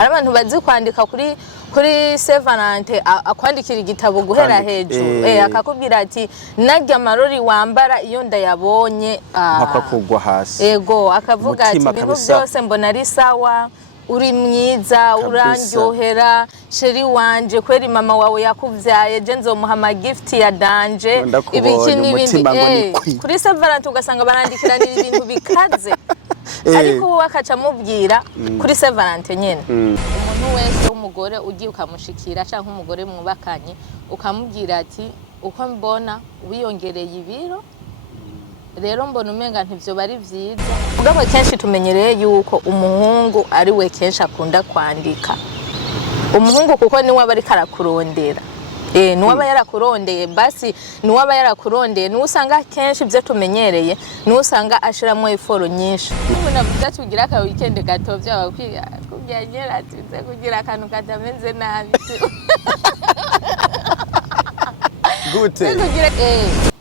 abantu bazi kwandika kuri Sevalante akwandikira igitabo guhera hejuru akakubwira ati najya amarori wambara iyo ndayabonye akakugwa hasi ego akavuga ati ibintu byose mbona ari sawa uri mwiza urandyohera sheri wanje kweri mama wawe yakuvyaye je nzomuha ama gift ya danje ibiki n'ibindi kuri Sevalante ugasanga barandikiranira ibintu bikaze ariko uwo akaca mubwira kuri Sevalante nyene umuntu wese w'umugore ugiye ukamushikira cyangwa umugore mwubakanye ukamubwira ati uko mbona wiyongereye ibiro rero mbona umenga ntivyo bari vyiza ubwo kenshi tumenyereye yuko umuhungu ari we kenshi akunda kwandika umuhungu kuko ni waba ari karakurondera nuwaba yarakurondeye basi nuwaba yarakurondeye nusanga kenshi byo tumenyereye nusanga ashiramo effort nyinshi umuntu avuga tugira ka weekend gato byawe kubyanyera ati kugira akantu katamenze nabi gute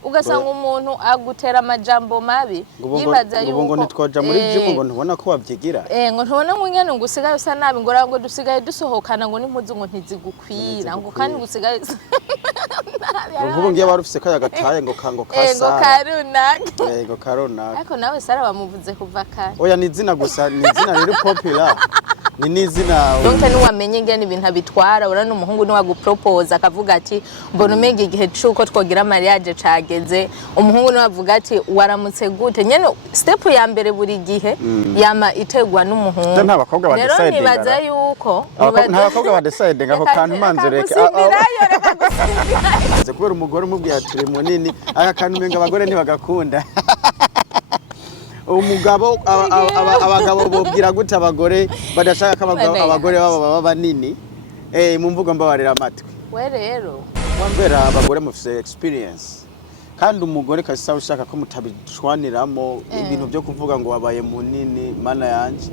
ugasanga umuntu agutera amajambo mabi yibaza yuko ngo ntitwaja muri gym ngo ntubona ko wabyigira ngo ntubona ngo ngene ngo usigaye usa nabi ngo rango dusigaye dusohokana ngo n'impuzu ngo ntizigukwira ngo kandi gusigaye ngo ngiye barufise kaya gataye ngo kango kasa ngo karunaka ngo karunaka ariko nawe Sara bamuvuze kuva kare oya ni izina gusa ni izina riri popular ni nizina donc nuwamenye ngene ibintu abitwara urana umuhungu ni wagupropose akavuga ati mbona umege igihe cuko twogira mariage cageze umuhungu ni wavuga ati waramutse gute nyene step ya mbere buri gihe yama itegwa n'umuhungu nta bakobwa badecide rero nibaza yuko nta bakobwa badecide ngaho kantu manzureke ze kubera umugore umubwiye ati munini aka kantu menga abagore ntibagakunda umugabo abagabo bobwira gute abagore badashaka abagore babo baba banini mu mvugo mbabarira amatwi we rero wambera abagore mufise experience kandi umugore kasa ushaka ko mutabishwaniramo ibintu byo kuvuga ngo wabaye munini mana yanje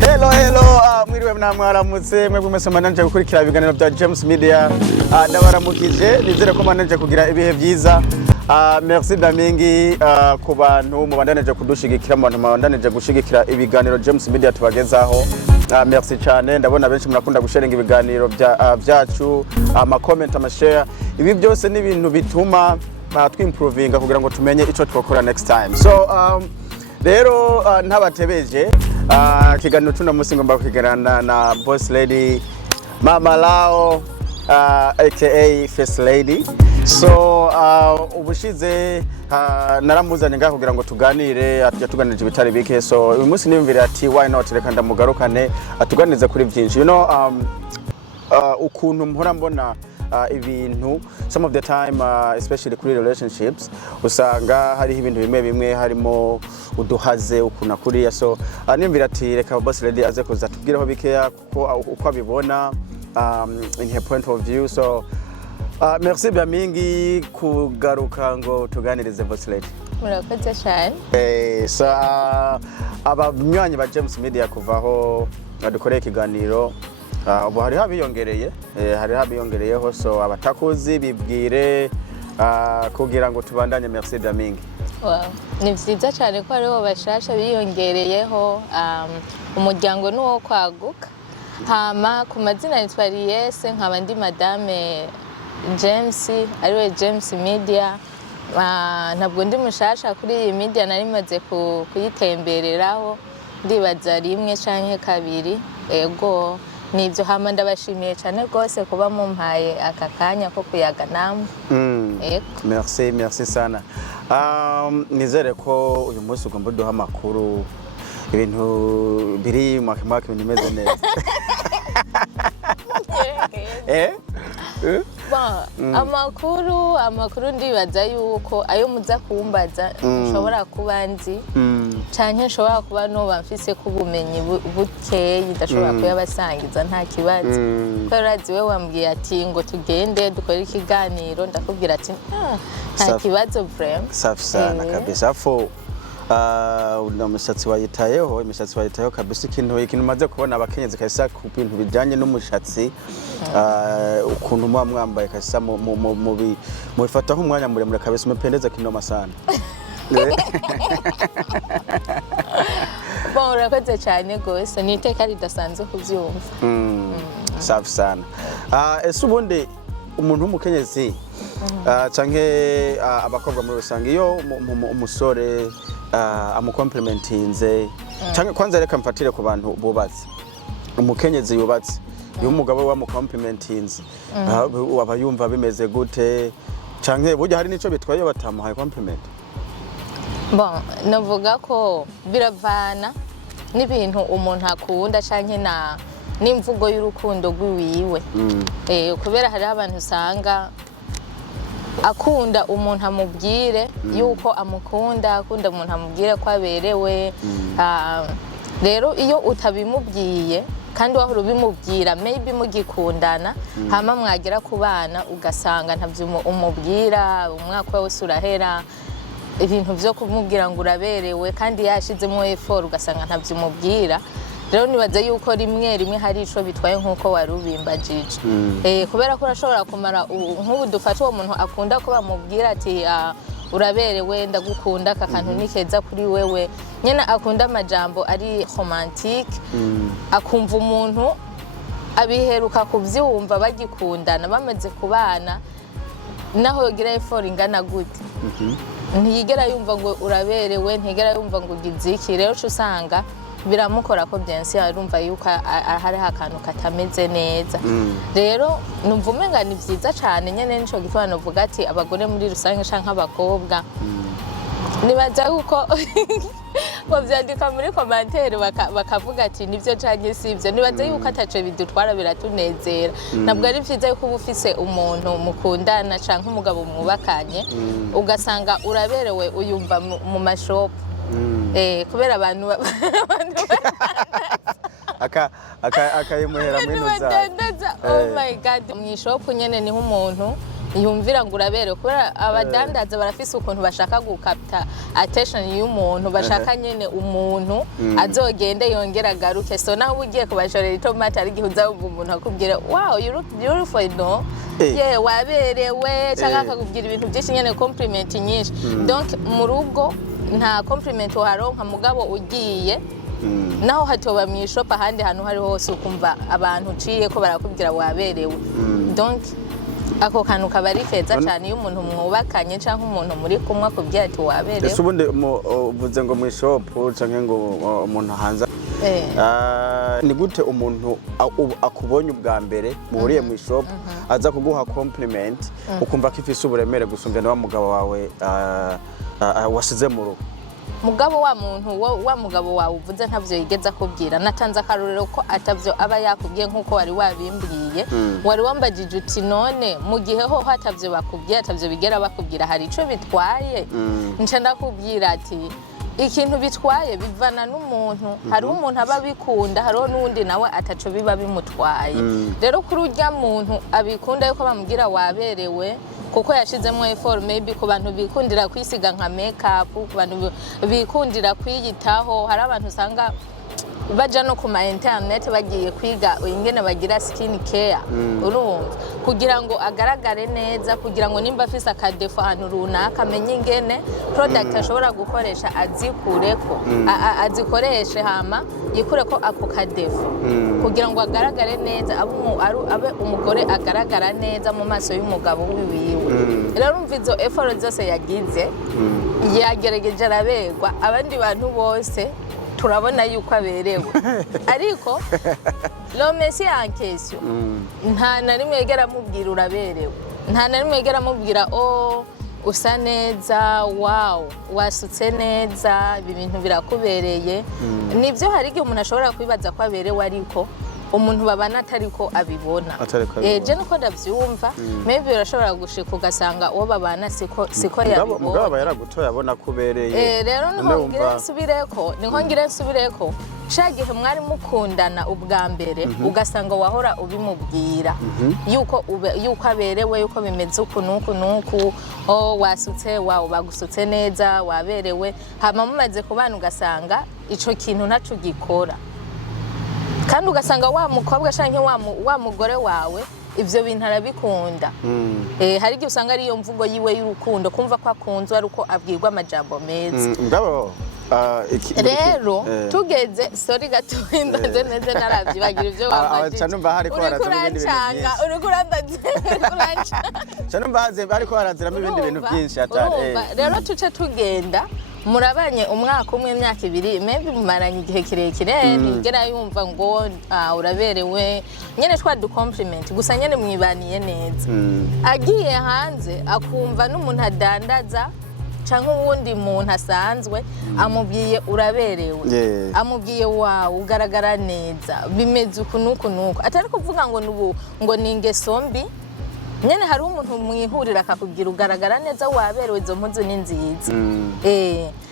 Hello mwiriwe mwaramutse mwebwe mwese mananje gukurikira ibiganiro bya James Media ndabaramukije nizere ko mananje kugira ibihe byiza merci damingi ku bantu mubandanije kudushigikira mu bantu mubandanije gushigikira ibiganiro James Media tubagezaho merci cyane ndabona benshi murakunda gusharinga ibiganiro byacu ama comment ama share ibi byose ni ibintu bituma twimprovinga kugira ngo tumenye ico twakora next time so rero ntabatebeje kiganiro tuna musi ngomba kukigarana na boss lady Mama Lao aka First Lady so ubushize naramuzanye ngaho kugira ngo tuganire atuganije bitari bike so uyu munsi nimvira ati why not reka ndamugarukane atuganize kuri byinshi you know ukuntu mpora mbona ibintu some of the time especially kuri relationships usanga hari ibintu bimwe harimo uduhaze ukuna kuriya so nimvira ati reka boss lady aze kuza tubwireho bikeya uko abibona in her point of view so merci Bamingi kugaruka ngo tuganirize boss lady murakoze cyane so abanywanyi ba James Media kuvaho dukoreye ikiganiro ubu hari habiyongereyeho so abatakuzi bibwire kugira ngo tubandanye merci Bamingi wow ni vyiza cyane ko ariho bashasha biyongereyeho umuryango nuwo kwaguka hama ku mazina yitwa Lies nkaba ndi madame James ariwe James Media ntabwo ndi mushasha kuri iyi media nari maze kuyitembereraho ndibaza rimwe canke kabiri ego nibyo hama ndabashimiye cyane rwose kuba mumpaye aka kanya ko kuyaga namwe merci sana nizere ko uyu munsi ugomba duha amakuru ibintu biri mwaka bimeze neza amakuru ndibaza yuko ayo muza kumbaza nshobora kuba nzi canke nshobora kuba noba mfise ko ubumenyi bukeye ndashobora kuyabasangiza nta kibazo ko razi we wambwiye ati ngo tugende dukore ikiganiro ndakubwira ati nta kibazo vraiment safi sana kabisa fo umushatsi wayitayeho kabisa. Ikintu maze kubona abakenyezi kabisa ku bintu bijanye n'umushatsi, ukuntu muba mwambaye kabisa mubifata nk'umwanya muremure kabisa, mupendeza kinoma sana. Bon, urakoze cyane gose, ni iteka ridasanzwe kubyumva. Safi sana. Ese ubundi umuntu w'umukenyezi canke abakobwa muri rusange, iyo umusore amukomplimentinze, canke kwanza reka mfatire ku bantu bubatse, umukenyezi yubatse, iyo umugabo we amukomplimentinze aba yumva bimeze gute, canke burya hari nico bitwaye batamuhaye compliment? Bon, navuga ko biravana n'ibintu umuntu akunda canke n'imvugo y'urukundo rwiwiwe. Kubera hari abantu usanga akunda umuntu amubwire yuko amukunda, akunda umuntu amubwire ko aberewe. Rero iyo utabimubwiye kandi wahora ubimubwira maybe mugikundana, hama mwagera ku bana ugasanga ntavyo umubwira, umwaka wose urahera, ibintu vyo kumubwira ngo uraberewe kandi yashizemo effort ugasanga ntavyo umubwira. Rero nibaza yuko rimwe hari ico bitwaye nkuko wari ubimbajije. Kubera ko urashobora kumara nk'ubu dufata uwo muntu akunda ko bamubwira ati uraberewe, ndagukunda, kakantu nikeza kuri wewe, nyene akunda amajambo ari romantique, akumva umuntu abiheruka kuvyumva bagikundana bamaze kubana, naho yogira effort ingana gute ntiyigera yumva ngo uraberewe, ntiyigera yumva ngo ugize iki. Rero usanga biramukora ko byensi arumva yuko hari akantu katameze neza. Rero numva umenga ni vyiza cyane nyene nico gitwa novuga ati abagore muri rusange canke abakobwa nibaza yuko bavyandika muri commentaire bakavuga ati nivyo canke sivyo. Nibaza yuko ataco bidutwara, biratunezera. Ntabwo ari vyiza yuko ubufise umuntu mukundana canke umugabo mwubakanye ugasanga uraberewe uyumva mu mashop. Kubera abantu akayimuhera mwinuza. Oh my god, mw'ishopu nyene niho umuntu yumvira ngo uraberewe, kubera abadandaza barafise ukuntu bashaka gukapta attention y'umuntu, bashaka nyene umuntu azogende yongera garuke. So naho ugiye kubashorera itomati ari gihuza umuntu akubwira wow you look beautiful, no yeah waberewe, cyangwa akakubwira ibintu byinshi nyene, compliment nyinshi. Donc mu rugo nta compliment uharonka, mugabo ugiye naho hatoba mw'ishopa ahandi hantu hari hose ukumva abantu uciye ko barakubwira waberewe. Donc ako kantu kaba ari keza cyane iyo umuntu mwubakanye cyangwa umuntu muri kumwe akubwira ati waberewe. Ese ubundi uvuze ngo mw'ishopu canke ngo umuntu hanze, ni gute umuntu akubonye ubwa mbere muhuriye mw'ishopu aza kuguha compliment ukumva ko ifise uburemere gusumbya wa mugabo wawe wasize mu rugo? Mugabo wa mugabo wawe uvuze ntavyo yigeza kubwira. Natanze akarorero ko atavyo aba yakubwiye nkuko wari wabimbwiye. Wari wambajije uti none mu gihe ho hatavyo bakubwiye, atavyo bigera bakubwira, hari ico bitwaye? Nca ndakubwira ati ikintu bitwaye bivana n'umuntu. Hari umuntu aba bikunda, hariho n'undi nawe ataco biba bimutwaye. Rero kuri urya muntu abikunda yuko bamubwira waberewe kuko yashizemo effort, maybe ku bantu bikundira kwisiga nka makeup, ku bantu bikundira kwiyitaho. Hari abantu usanga baja no ku ma internet bagiye kwiga ingene bagira skin care, urumva, kugira ngo agaragare neza, kugira ngo nimba afise akadefo ahantu runaka amenye ingene product ashobora gukoresha azikureko, azikoreshe hama yikureko ako kadefo, kugira ngo agaragare neza, abe umugore agaragara neza mu maso y'umugabo wiwiwe. Rero umva izo effort zose yagize, yagerageje araberwa, abandi bantu bose turabona yuko aberewe. Ariko lo mesi ankesyo nta na rimwe yegera mubwira uraberewe, nta na rimwe yegera mubwira usa neza, wow wasutse neza, ibi bintu birakubereye. Nivyo hari igihe umuntu ashobora kwibaza ko aberewe ariko umuntu babana atariko abibona. Je nuko ndavyumva, maybe urashobora gushika ugasanga uwo babana siko yabibona. Mugabo yaragutoye abona kubereye. Rero niho ngira nsubireko shagihe mwari mukundana ubwa mbere ugasanga wahora ubimubwira yuko aberewe yuko bimeze uku nuku wasutse bagusutse neza waberewe hama mumaze kubana ugasanga ico kintu ntaco gikora kandi ugasanga wa mukobwa canke wa mugore wawe ivyo bintu arabikunda hari igihe usanga ariyo mvugo yiwe y'urukundo kumva ko akunzwe ari uko abwirwa amajambo meza rero tugeze sorry gato ndaze neze naravyibagira ivyo wabajije uriko urambaze bariko baraziramo ibindi bintu byinshi atari rero tuce tugenda murabanye umwaka umwe imyaka ibiri maybe mumaranye igihe kirekire ntigera yumva ngo uraberewe nyene twa du compliment gusa nyene mwibaniye neza agiye hanze akumva n'umuntu adandaza canke uwundi muntu asanzwe amubwiye uraberewe amubwiye wawe ugaragara neza bimeze uku nuku atari kuvuga ngo ni ingeso mbi nyene hari umuntu mwihurira akakubwira ugaragara neza waberewe izo mpuzu ni nziza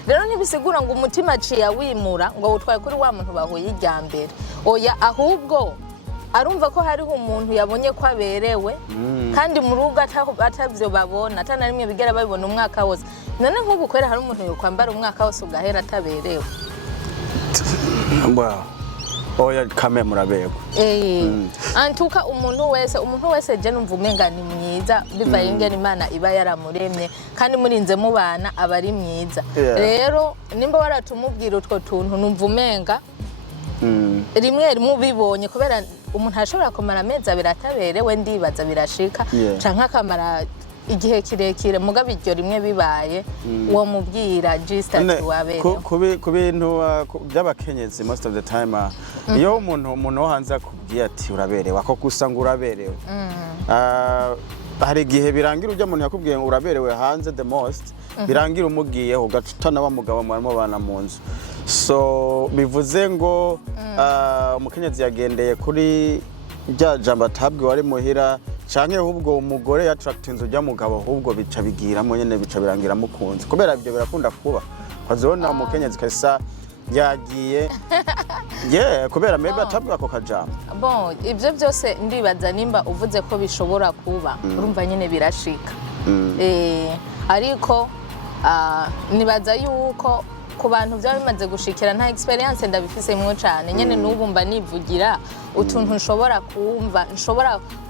rero ntibisigura ngo umutima aciye wimura ngo utwaye kuri wa muntu bahuye irya mbere oya ahubwo arumva ko hariho umuntu yabonye ko aberewe kandi mu rugo atavyo babona atana rimwe bigera babibona umwaka wose none nk'ubu kwera hari umuntu yokwambara umwaka wose ugahera ataberewe oya kame murabego antuka umuntu wese je numva umenga ni mwiza bivaye ingene Imana iba yaramuremye kandi murinze mubana aba ari mwiza rero nimba waratumubwira utwo tuntu numva umenga rimwe mubibonye kubera umuntu ashobora kumara amezi abiri ataberewe ndibaza birashika canke akamara igihe kirekire mugabo iryo rimwe bibaye uwo mubwira just ati waberewe ku bintu by'abakenyezi most of the time iyo umuntu wo hanze akubwiye ati uraberewe ako gusa ngo uraberewe hari igihe birangira ujya umuntu yakubwiye ngo uraberewe hanze the most birangira umugiyeho ugacutana wa mugabo mwarimo bana mu nzu so bivuze ngo umukenyezi yagendeye kuri rya jambo atabwiwe ari muhira canke ahubwo umugore yattractinze ujya mugabo ahubwo bica bigiramo nyene bica birangira mukunze kubera ibyo birakunda kuba azona umukenyezi kasa yagiye kubera maybe atabwiwe ako kajambo bon ivyo byose ndibaza nimba uvuze ko bishobora kuba urumva nyene birashika ariko nibaza yuko ku bantu byaba bimaze gushikira nta experience ndabifisemo cyane nyene n'ubu mba nivugira utuntu nshobora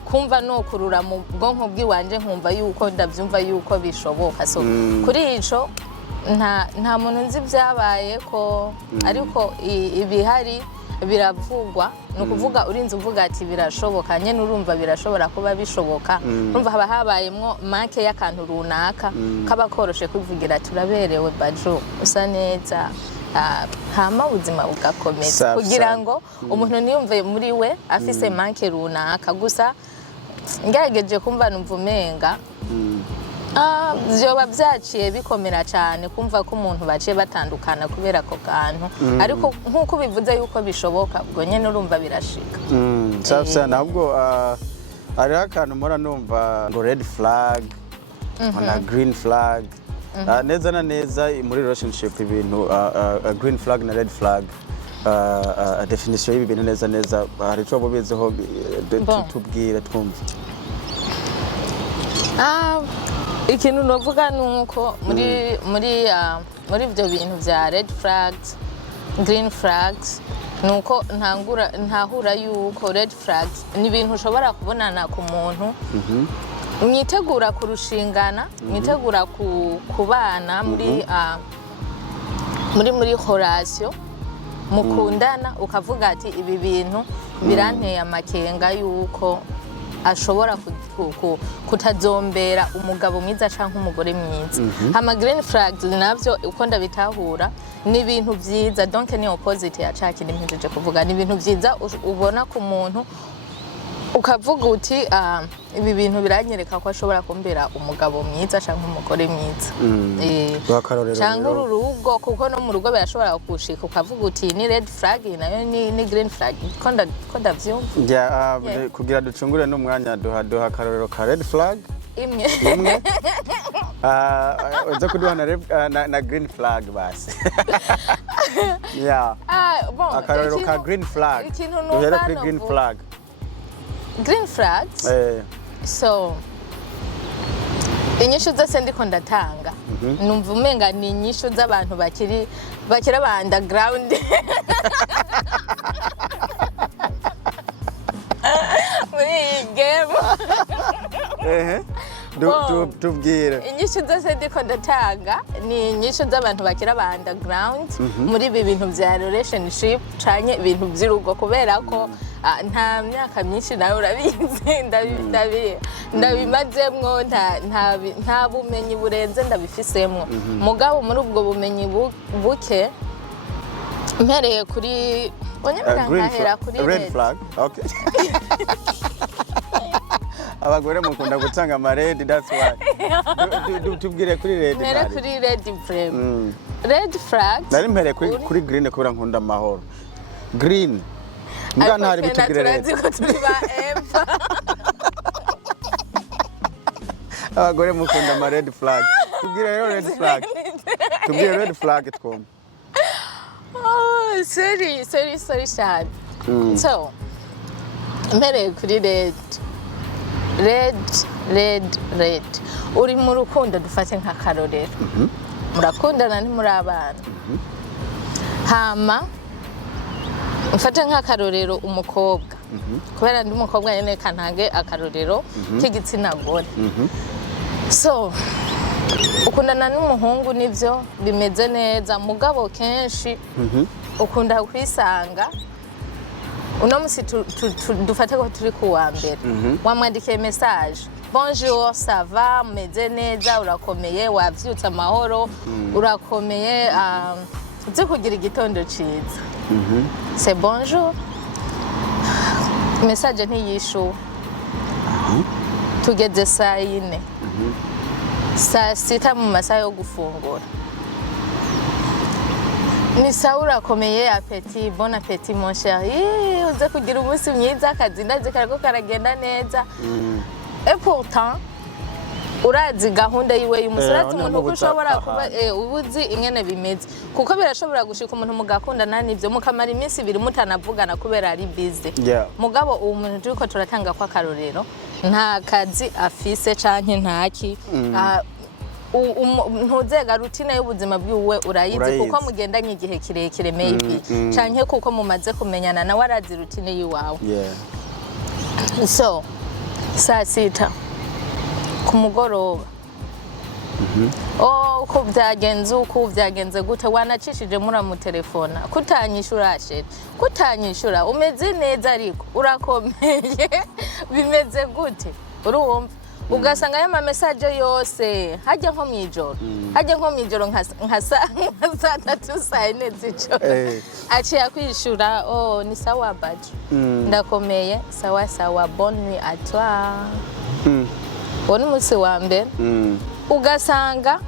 kumva no kurura mu bwonko bwiwanje nkumva yuko ndavyumva yuko bishoboka so kuri ico nta muntu nzi byabaye ko ariko ibihari biravugwa no kuvuga urinze uvuga ati birashoboka nyene urumva birashobora kuba bishoboka urumva haba habayemwo make y'akantu runaka kaba koroshe kuvugira turaberewe bajo usa neza hama ubuzima bugakomeza kugira ngo umuntu niyumve muri we afise make runaka gusa ngerageje kumva numva umenga vyoba vyaciye bikomera cyane kumva ko umuntu baciye batandukana kubera ko kantu ariko nkuko bivuze yuko bishoboka ubwo nyene urumva birashika sasa nabwo ari akantu mora numva ngo red flag na green flag neza na neza muri relationship ibintu green flag na red flag definition y'ibi bintu neza hari cyo bubizeho tubwire twumva ikintu novuga nuko muri ibyo bintu vya red flags green flags nuko ntahura yuko red flags ni ibintu ushobora kubonana ku muntu mwitegura kurushingana mwitegura kubana muri relation mukundana ukavuga ati ibi bintu biranteye amakenga yuko ashobora kutazombera umugabo mwiza canke umugore mwiza hama green flags navyo uko ndabitahura ni ibintu vyiza donc ni opposite ya cakindi mpejeje kuvuga ni ibintu vyiza ubona ku muntu ukavuga uti ibi bintu biranyereka ko ashobora kumbera umugabo mwiza canke umugore mwiza canke urugo kuko no mu rugo birashobora kugushika ukavuga uti ni red flag nayo ni green flag ko ndavyumva kugira ducungure n'umwanya duha akarorero ka red flag imwe uza kuduha na green flag basi Yeah. Bon, Akarorero ka green flag. Duhere kuri green flag. Green flags? So, inyishu zose ndiko ndatanga. Numva umenga ni inyishu z'abantu bakiri ba underground. Muri game. Tubwire. Inyishu zose ndiko ndatanga ni inyishu z'abantu bakira ba underground muri ibi bintu bya relationship canke ibintu by'urugo kubera ko nta myaka myinshi nawe urabizi ndabimazemwo nta bumenyi burenze ndabifisemwo mugabo muri ubwo bumenyi buke mpereye kuri nkahera kuri red flag. Okay. Abagore mukunda gutanga amaredi, that's why. Tubwire kuri red. Mere kuri red frame. Red flag. Nari mpere kuri green kubera nkunda amahoro. Green. Mbwa ntari bitubwire red. Abagore mukunda ama red flag. Tubwire rero red flag. Tubwire red flag twumva. Oh, sorry sad. So, mbere kuri red. Red. Uri mu rukundo dufate nka karorero. Murakundana ni muri abana. Hama mfate nka karorero umukobwa. Kubera ndi umukobwa nyene kantange akarorero k'igitsina gore. So, ukundana n'umuhungu nivyo bimeze neza mugabo kenshi ukunda kwisanga uno musi dufate ko turi kuwa mbere wamwandikiye message bonjour ça va meze neza urakomeye wavyutse amahoro urakomeye uzi kugira igitondo ciza c'est bonjour message ntiyishu tugeze saa 4 saa 6 mu masaha yo gufungura ni sawa urakomeye appétit bon appétit mon chéri uze kugira umunsi mwiza akazi ndazi karako karagenda neza et pourtant urazi gahunda yiwe y'umusirati umuntu kushobora kuba ubuzi ingene bimeze kuko birashobora gushika umuntu mugakundana n'ivyo mukamara iminsi 2 mutanavugana kubera ari busy mugabo uwo muntu turiko turatanga kwa karorero nta kazi afise canke ntaki ntuzega routine y'ubuzima bwiwe urayizi kuko mugendanye igihe kirekire maybe canke kuko mumaze kumenyana nawe arazi routine yiwawe so saa 6 ku mugoroba uko byagenze gute wanacishije mu telefona kutanyishura sheri kutanyishura umeze neza ariko urakomeye bimeze gute urumva ugasanga ya message yose hajya nko mwijoro nka saa 3 saa 4 z'ijoro aciye kwishura ni sawa baje ndakomeye sawa bonne nuit à toi woni musi wa mbere ugasanga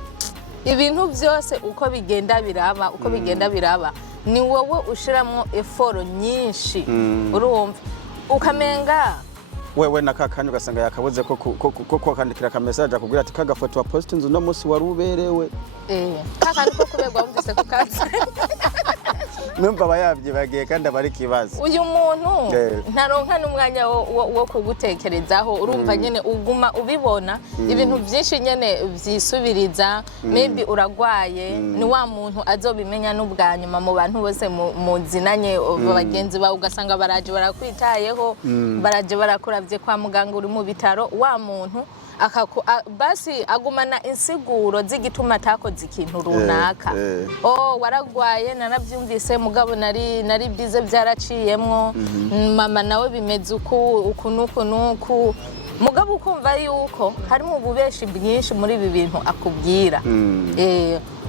ibintu byose uko bigenda biraba ni wowe ushiramwo effort nyinshi urumva ukamenga wewe nakakanya ugasanga yakabuze ko kwandikira ka message akubwira ati kagafoto wa post nzu no musi waruberewe kakandi ko kuberwa wumvise ko kaza numva bayavyibagiye kandi abari kibazo uyu muntu ntaronka n'umwanya wo kugutekerezaho urumva nyene uguma ubibona ibintu byinshi nyene vyisubiriza maybe uragwaye ni wa muntu azobimenya n'ubwanyuma mu bantu bose muzinanye bagenzi bawe ugasanga baraje barakwitayeho baraje barakuravye kwa muganga uri mu bitaro wa muntu basi agumana insiguro z'igituma atakoze ikintu runaka waragwaye naravyumvise mugabo nari bize byaraciyemwo mama nawe bimeze uku nuku mugabo ukumva yuko harimo ububeshi bwinshi muri ibi bintu akubwira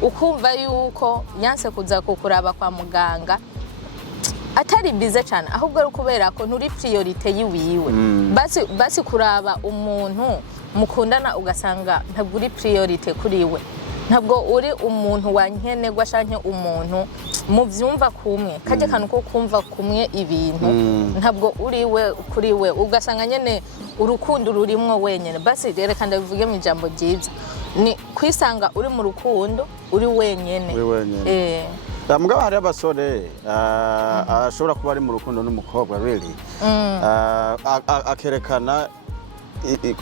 ukumva yuko yanse kuza kukuraba kwa muganga atari bize cyane ahubwo ari kubera ko nturi priorite yiwiwe basi kuraba umuntu mukundana ugasanga ntabwo uri priorite kuri we ntabwo uri umuntu wankenegwa canke umuntu muvyumva kumwe kaje kantu ko kumva kumwe ibintu ntabwo uri we kuri we ugasanga nyene urukundo rurimwo wenyene basi rero kandi bivuge mu ijambo ryiza ni kwisanga uri mu rukundo uri wenyene mugabo hari abasore ashobora kuba ari mu rukundo n'umukobwa really akerekana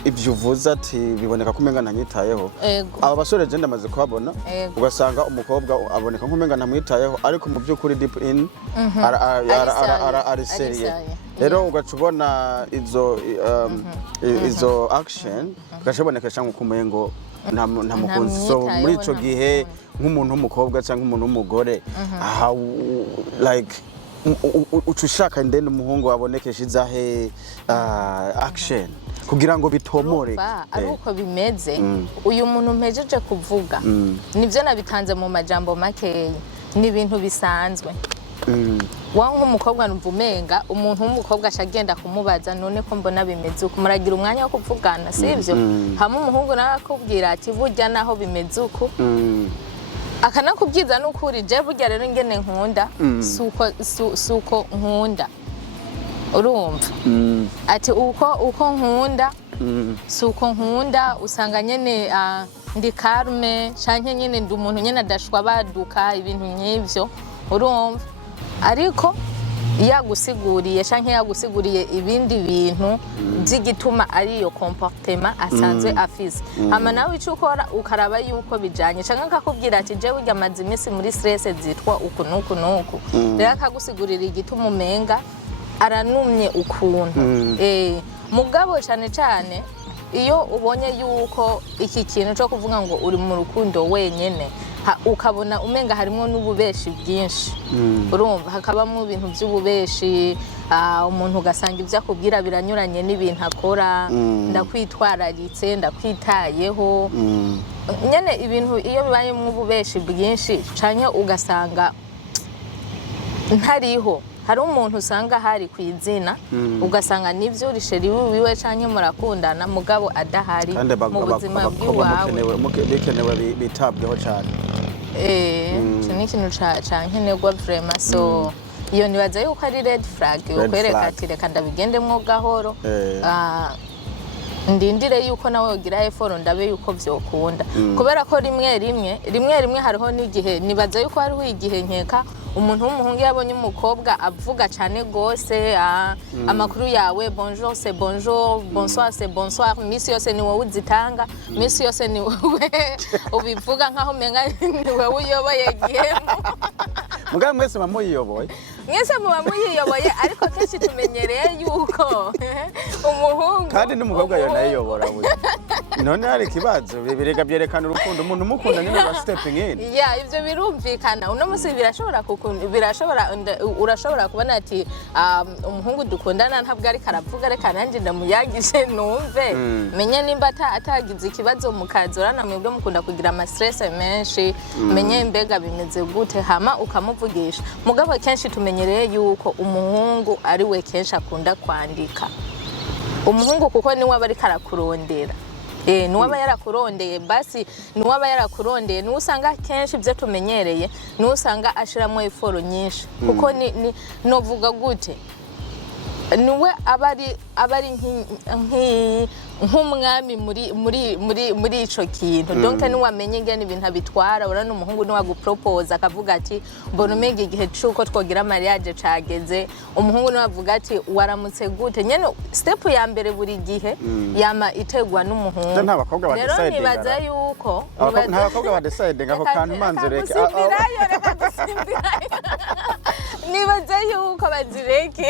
ibyo uvuze ati biboneka ko umenga ntanyitayeho. Aba basore je ndamaze kuhabona ugasanga umukobwa aboneka ko umenga ntamwitayeho ariko mu by'ukuri deep in ari serious. Rero ugaca ubona izo action ugashabonekesha nk'uko umengo nta mukunzi. So muri ico gihe nk'umuntu w'umukobwa cyangwa umuntu w'umugore like ucushaka ndende umuhungu wabonekesha izahe action kugira ngo bitomore ari uko bimeze. Uyu muntu mpejeje kuvuga nivyo nabitanze mu majambo makeya, ni ibintu bisanzwe. Wa nk'umukobwa numvumenga umuntu w'umukobwa ashagenda kumubaza none ko mbona bimeze uko, muragira umwanya wo kuvugana sivyo? Hamwe umuhungu nawe akubwira ati burya naho bimeze uko akanakubyiza n'ukuri je burya rero ingene nkunda suko nkunda, urumva? Ati uko nkunda suko nkunda, usanga nyene ndi calme canke nyene ndi umuntu nyene adashwa baduka ibintu nk'ivyo, urumva? Ariko yagusiguriye canke yagusiguriye ibindi bintu by'igituma ari iyo comportement asanzwe afise, hama nawe ico ukora ukaraba yuko bijanye canke akakubwira ati je burya amazi imisi muri stress zitwa uku nuku nuku, rero akagusigurira igituma umenga aranumye ukuntu. Mugabo cyane cyane iyo ubonye yuko iki kintu cyo kuvuga ngo uri mu rukundo wenyene ukabona umenga harimo n'ububeshi bwinshi, urumva? Hakabamo ibintu by'ububeshi, umuntu ugasanga ibyo akubwira biranyuranye n'ibintu akora, ndakwitwararitse ndakwitayeho, nyene ibintu iyo bibaye mu bubeshi bwinshi canke ugasanga ntariho. Hari umuntu usanga hari kwizina ugasanga nivyo urisheri wiwe canke murakundana mugabo adahari mu buzima bw'iwawe, bikenewe bitabweho cyane. Cyo ni ikintu cankenerwa vraiment. So iyo nibaza yuko ari red flag ukwereka ati reka ndabigendemwo gahoro, ndindire yuko nawe ugira effort ndabe yuko vyokunda, kubera ko rimwe rimwe hariho n'igihe nibaza yuko hariho igihe nkeka umuntu w'umuhungu yabonye umukobwa avuga cyane gose amakuru yawe bonjour c'est bonjour, bonsoir c'est bonsoir, misi yose ni wowe uzitanga, misi yose ni wowe ubivuga nkaho menga ni wowe uyoboye gihemo. Mugabo mwese bamuyiyoboye, mwese muba muyiyoboye, ariko kenshi tumenyereye yuko umuhungu kandi n'umukobwa yo nayiyobora buye. None hari ikibazo bibirega byerekana urukundo umuntu mukunda nyine ba stepping in. Ibyo birumvikana. Uno musi urashobora kubona ati umuhungu dukundana ntabwo ari karavuga reka nanjye ndamuyagishe numve menye nimba atagize ikibazo mukazorana mwebwe mukunda kugira ama stress menshi, menye mbega bimeze gute, hama ukamuvugisha. Mugabo kenshi tumenyereye yuko umuhungu ari we kenshi akunda kwandika. Umuhungu kuko niwe aba ari karakurondera, nuwaba yarakurondeye basi nuwaba yarakurondeye nusanga kenshi byo tumenyereye nusanga ashiramo iforo nyinshi kuko ni novuga gute nuwe abari nk'umwami muri ico kintu. Donc ni wamenye ingene ibintu abitwara, urana umuhungu ni wagupropose akavuga ati mbona umenge igihe cuko twogira mariage cageze, umuhungu ni wavuga ati waramutse gute, nyene step ya mbere buri gihe yama itegwa n'umuhungu. Nta bakobwa ba decide, rero nibaza yuko nta bakobwa ba decide ngaho kantu manzureke nibaza yuko bazireke.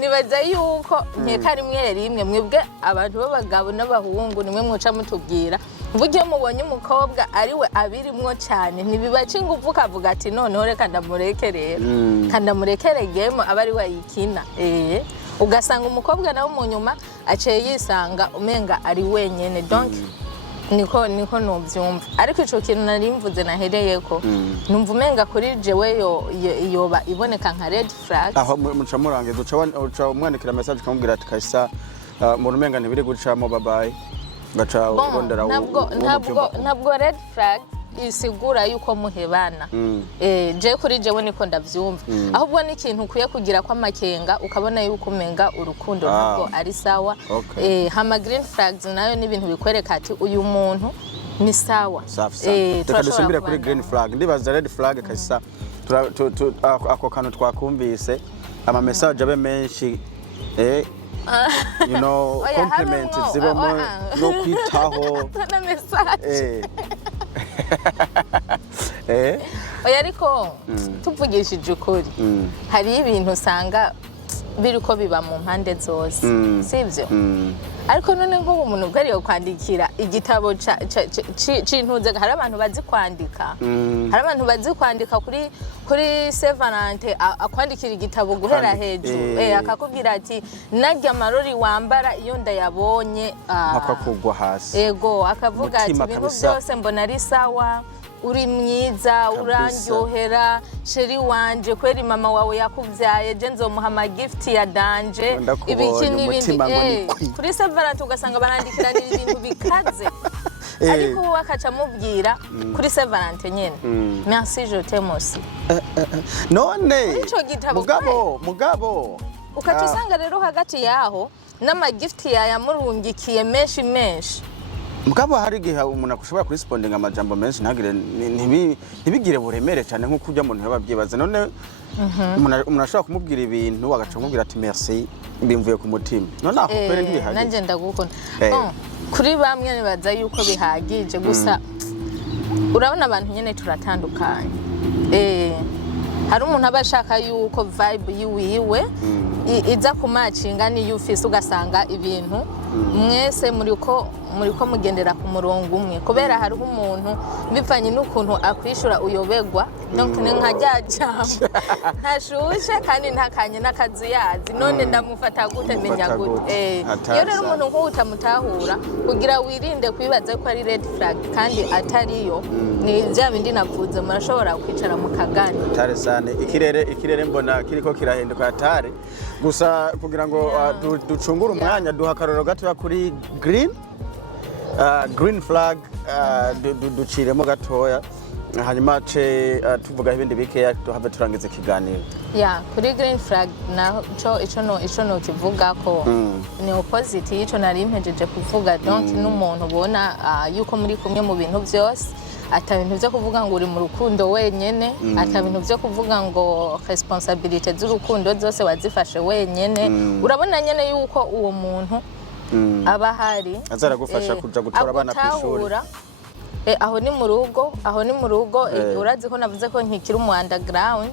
Nibaza yuko nkeka rimwe mwebwe abantu b'abagabo n'abahungu nimwe mwoca mutubwira mvugiye mubonye umukobwa ariwe abirimwo cyane ntibibaca ingufu kavuga ati noneho reka ndamureke rero kandamurekere game aba ari wayikina. Ugasanga umukobwa nawe mu nyuma aciye yisanga umenga ari wenyene. Donc niko nuvyumva, ariko ico kintu nari mvuze nahereye ko numva umenga kuri jewe yoba iboneka nka red flag. Aho muca murangiza uca umwandikira message ukamubwira ati kayisa mu rumenga ntibiri gucamo bye gaca urondera ntabwo red flag isigura yuko muhebana. Je kuri jewe niko ndavyumva, ahubwo ni ikintu ukuye kugira kwa makenga ukabona yuko umenga urukundo ntabwo ari sawa. Hama green flags nayo ni ibintu bikwereka ati uyu muntu ni sawa. Reka dusimbire kuri green flag, ndibaza red flag kayisa ako kantu twakumvise ama message abe menshi you know compliment zibamo no kwitaho na message oya ariko tuvugishije ukuri hari ibintu usanga biriko biba mu mpande zose sivyo ariko none nko umuntu bwariyo kwandikira igitabo c'intuze hari abantu bazi kwandika hari abantu bazi kwandika kuri Sevalante akwandikira igitabo guhera hejuru akakubwira ati narya amarori wambara iyo ndayabonye akakugwa hasi ego akavuga ati ibintu byose mbona ari sawa uri mwiza urandyohera sheri wanje kweri mama wawe yakuvyaye je nzomuha gift ya danje ibiki n'ibindi kuri Sevalante ugasanga barandikiranira ibintu bikaze ariko uwo akaca mubwira kuri Sevalante nyene merci je t'aime aussi none mugabo ukaca usanga rero hagati yaho n'amagift yayamurungikiye menshi mugabo hari gihe umuntu akushobora kurespondinga amajambo menshi ntagire ntibigire buremere cyane nko kujya umuntu yababyibaza none umuntu ashobora kumubwira ibintu agaca kumubwira ati merci bimvuye ku mutima none aho kwere ntibihagije nanje ndagukunda kuri bamwe nibaza yuko bihagije gusa urabona abantu nyene turatandukanye hari umuntu aba ashaka yuko vibe yiwiwe iza kumacinga niyo ufise ugasanga ibintu mwese muriko mugendera ku murongo umwe kubera hari umuntu bivanye n'ukuntu akwishura uyobegwa donc ni nka ryajambo ntashushe kandi ntakanye n'akazi yazi none ndamufata gute menya gute iyo rero umuntu nk'uwo utamutahura kugira wirinde kwibaza ko ari red flag kandi atariyo ni bya bindi navuze murashobora kwicara mu kagani tare sane ikirere mbona kiriko kirahinduka atare gusa kugira ngo ducungure umwanya duhakaroro gato kuri green flag duciremo gatoya hanyuma tuvuga ibindi bikeya tuhave turangiza ikiganiro kuri green flag naco ico no kivuga ko ni opposite y'ico nari impejeje kuvuga donc n'umuntu ubona yuko muri kumwe mu bintu byose ata bintu byo kuvuga ngo uri mu rukundo wenyene ata bintu byo kuvuga ngo responsabilité z'urukundo zose wazifashe wenyene urabona nyene yuko uwo muntu aba hari azara gufasha kuja gutora abana kwishuri aho ni mu rugo urazi ko navuze ko nkikira mu underground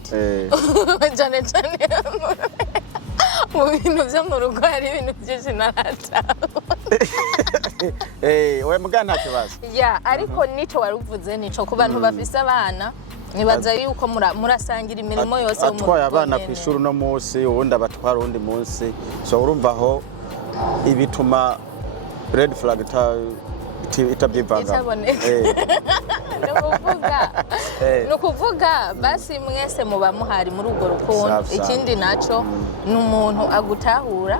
cyane mu bintu byo mu rugo hari ibintu byinshi narataho we mugana nta kibazo ariko nico waruvuze nico ku bantu bafise abana nibaza yuko murasangira imirimo yose mu rugo atwaye abana kwishuri no munsi ubundi abatwara undi munsi so urumva aho ibituma red flag itabyivanga ni ukuvuga basi mwese muba muhari muri urwo rukundo ikindi naco ni umuntu agutahura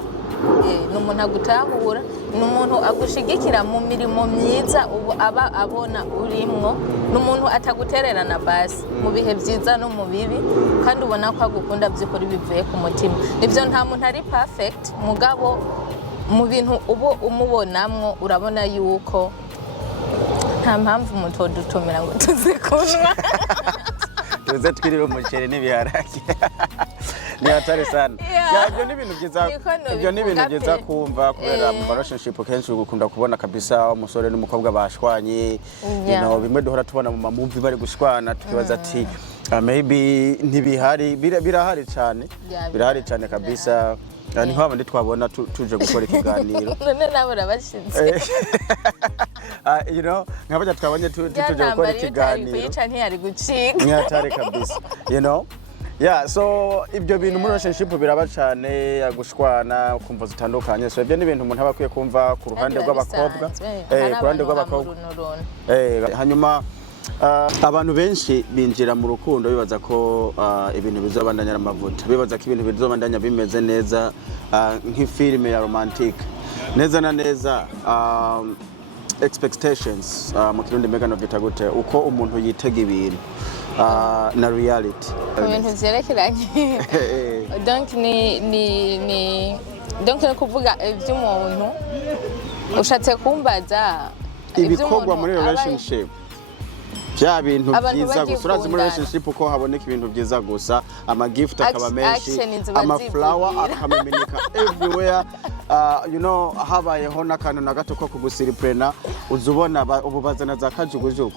ni umuntu agushigikira mu mirimo myiza ubu aba abona urimwo ni umuntu atagutererana basi mu bihe byiza no mu bibi kandi ubona ko agukunda by'ukuri bivuye ku mutima nibyo nta muntu ari perfect mugabo mu bintu ubu umubonamwo urabona yuko nta mpamvu mutodutumira ngo tuze kunywa tuze twirire umuceri n'ibiharage ni hatari sana ibyo ni ibintu byiza kumva kubera mu relationship kenshi ugukunda kubona kabisa umusore n'umukobwa bashwanye bimwe duhora tubona mu mamuvi bari gushwana tukibaza ati maybe ntibihari birahari cyane kabisa ni nk'abo ndi twabona tuje gukora ikiganiro none nabo urabashinze nk'abajya twabonye tuje gukora ikiganiro kuyica ntiyari gucika ntiyatari kabisa so ibyo bintu muri relationship biraba cyane gushwana kumva zitandukanye so ibyo ni ibintu umuntu aba akwiye kumva ku ruhande rw'abakobwa hanyuma abantu benshi binjira mu rukundo bibaza ko ibintu bizobandanya amavuta bibaza ko ibintu bizobandanya bimeze neza nk'ifilime ya romantic neza na neza expectations mu kirundi megano vyita gute uko umuntu yitega ibintu na reality ibintu vyerekeranye donc donc no kuvuga ivy'umuntu ushatse kumbaza ibikorwa muri relationship bya bintu Abantu byiza gusa urazi muri bagikundana. relationship uko haboneka ibintu byiza gusa amagift akaba menshi Action ziba amaflower zivugira. akameneka everywhere you know habayeho n'akantu na gato ko kugusiriprena uzubona ubu bazana za kajugujugu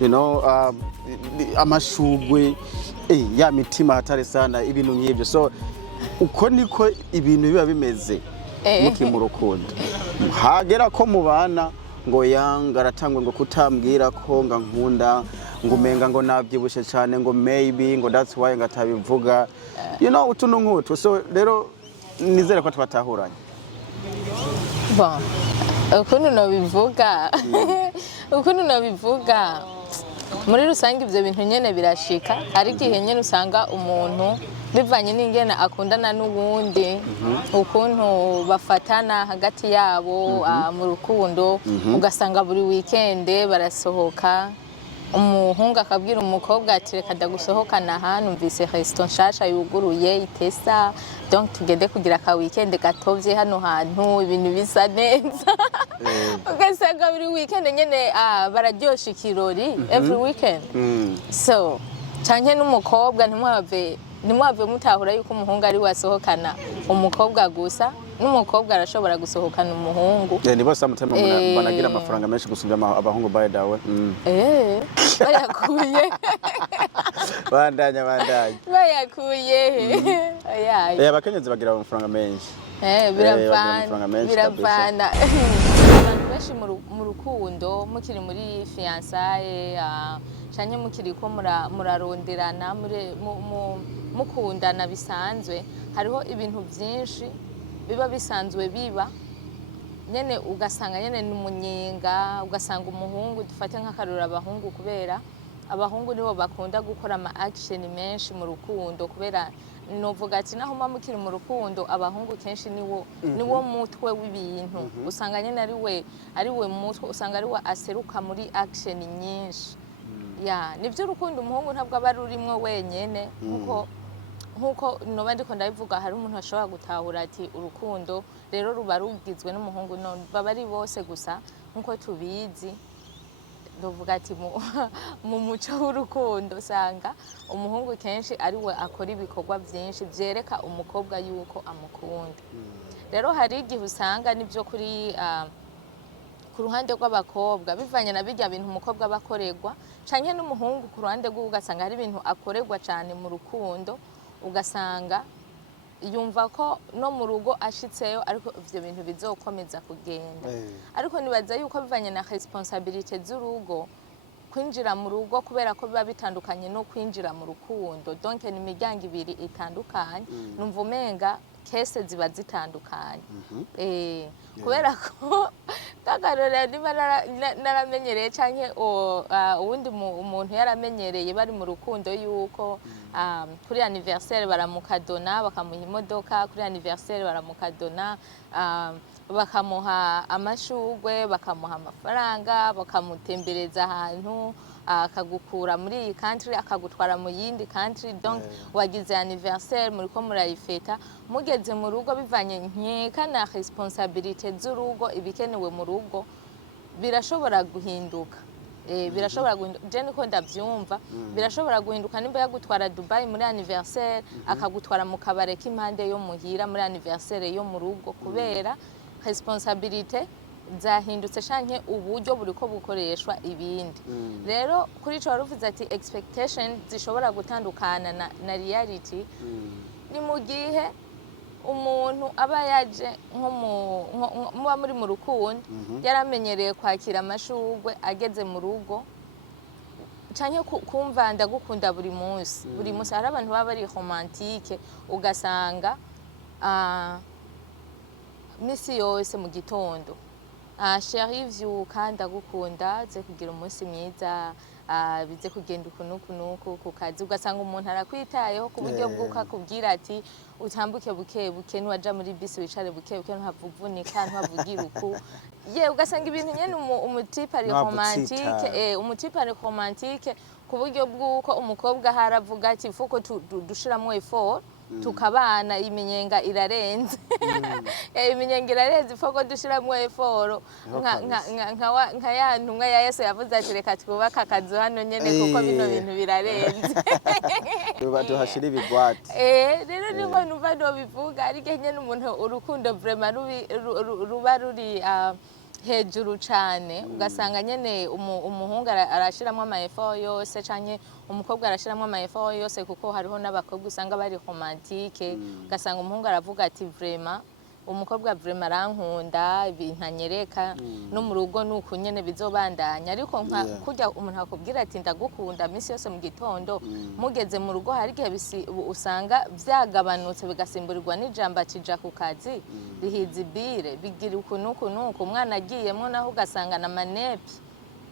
you know amashugwe ya mitima hatari sana ibintu nk'ibyo so uko niko ibintu biba bimeze muki mu rukundo hagera ko mubana ngo yanga aratangwe ngo kutambwira ko nga nkunda ngo umenga ngo nabyibushe cyane ngo maybe ngo that's why ngatabivuga you know utuntu nk'utu so rero nizere ko twatahuranye bon ukuntu nabivuga muri rusange ibyo bintu nyene birashika ari igihe nyene usanga umuntu bivanye n'ingene akundana n'uwundi ukuntu bafatana hagati yabo mu rukundo ugasanga buri weekend barasohoka umuhungu akabwira umukobwa ati reka ndagusohokana aha numvise resto nshasha yuguruye itesa donc tugende kugira ka weekend gatovye hano hantu ibintu bisa neza ugasanga buri weekend nyene bararyosha ikirori every weekend so canke n'umukobwa ntimwave mutahura yuko umuhungu ari wasohokana umukobwa gusa n'umukobwa arashobora gusohokana umuhungu ni bose amutema banagira amafaranga menshi gusumba abahungu by the way bayakuye bandanya bayakuye abakenyezi bagira amafaranga menshi biravana abantu benshi mu rukundo mukiri muri fiançailles canke mukiri ko muraronderana mukundana bisanzwe hariho ibintu byinshi biba bisanzwe biba nyene ugasanga nyene n'umunyenga ugasanga umuhungu dufate nk'akarura abahungu kubera abahungu nibo bakunda gukora ama action menshi mu rukundo kubera novuga ati naho mukiri mu rukundo abahungu kenshi niwo mutwe w'ibintu usanga nyene ariwe mutwe usanga ariwe aseruka muri action nyinshi nivyo urukundo umuhungu ntabwo aba rurimwo wenyene nkuko noba ndiko ndabivuga hari umuntu ashobora gutahura ati urukundo rero ruba rugizwe n'umuhungu none baba ari bose gusa nkuko tubizi ndovuga ati mu muco w'urukundo usanga umuhungu kenshi ariwe akora ibikorwa byinshi byereka umukobwa yuko amukunda rero hari igihe usanga nibyo kuri ku ruhande rw'abakobwa bivanye na bijya bintu umukobwa bakorerwa canke n'umuhungu ku ruhande rw'uwo ugasanga hari ibintu akorerwa cyane mu rukundo ugasanga yumva ko no mu rugo ashitseyo ariko ivyo bintu bizokomeza kugenda ariko nibaza yuko bivanye na responsabilité z'urugo kwinjira mu rugo kubera ko biba bitandukanye no kwinjira mu rukundo donc ni imiryango ibiri itandukanye numva umenga kese ziba zitandukanye kubera ko kagarora niba naramenyereye canke uwundi umuntu yaramenyereye bari mu rukundo yuko kuri anniversaire baramukadona bakamuha imodoka kuri anniversaire baramukadona bakamuha amashugwe bakamuha amafaranga bakamutembereza ahantu akagukura muri iyi country akagutwara mu yindi country donc wagize anniversaire muri ko murayifeta mugeze mu rugo bivanye nkeka na responsabilité z'urugo ibikenewe mu rugo birashobora guhinduka birashobora guhinduka je niko ndavyumva birashobora guhinduka nimba yagutwara Dubai muri anniversaire akagutwara mu kabare k'impande yo muhira muri anniversaire yo mu rugo kubera responsabilité zahindutse canke uburyo buriko bukoreshwa ibindi rero kuri ico waruvuze ati expectation zishobora gutandukana na reality ni mu gihe umuntu aba yaje muba muri mu rukundo yaramenyereye kwakira amashugwe ageze mu rugo canke kumva ndagukunda buri munsi hari abantu baba bari romantique ugasanga misi yose mu gitondo chérie vyuka ndagukunda ze kugira umunsi mwiza bize kugenda ukunuku ku kazi ugasanga umuntu arakwitayeho ku buryo bw'uko akubwira ati utambuke buke buke niwaja muri bisi wicare buke buke ntuhavuvunika ntuhavugira uku ugasanga ibintu nyene umutipe ari romantique umutipe ari romantique ku buryo bw'uko umukobwa haravuga ati fuko dushiramwo effort tukabana iminyenga irarenze iminyenga irarenze ifoko dushiramwo eforo nka ya ntumwa ya Yesu yavuze ati reka twubaka akazu hano nyene kuko bino bintu birarenze tuhashira ibigwati rero niko numva no bivuga ari genye n'umuntu urukundo vraiment ruba ruri hejuru cyane ugasanga nyene umuhungu arashiramo ama-effort yose canke umukobwa arashiramo ama-effort yose kuko hariho n'abakobwa usanga bari romantique ugasanga umuhungu aravuga ati vraiment umukobwa vraiment arankunda ibintanyereka no mu rugo nuko nyene bizobandanya ariko kujya umuntu akubwira ati ndagukunda minsi yose mu gitondo mugeze mu rugo hari gihe usanga vyagabanutse bigasimburirwa n'ijambo atija ku kazi rihizibire bigira ukunuku umwana agiyemwo naho ugasanga na manepi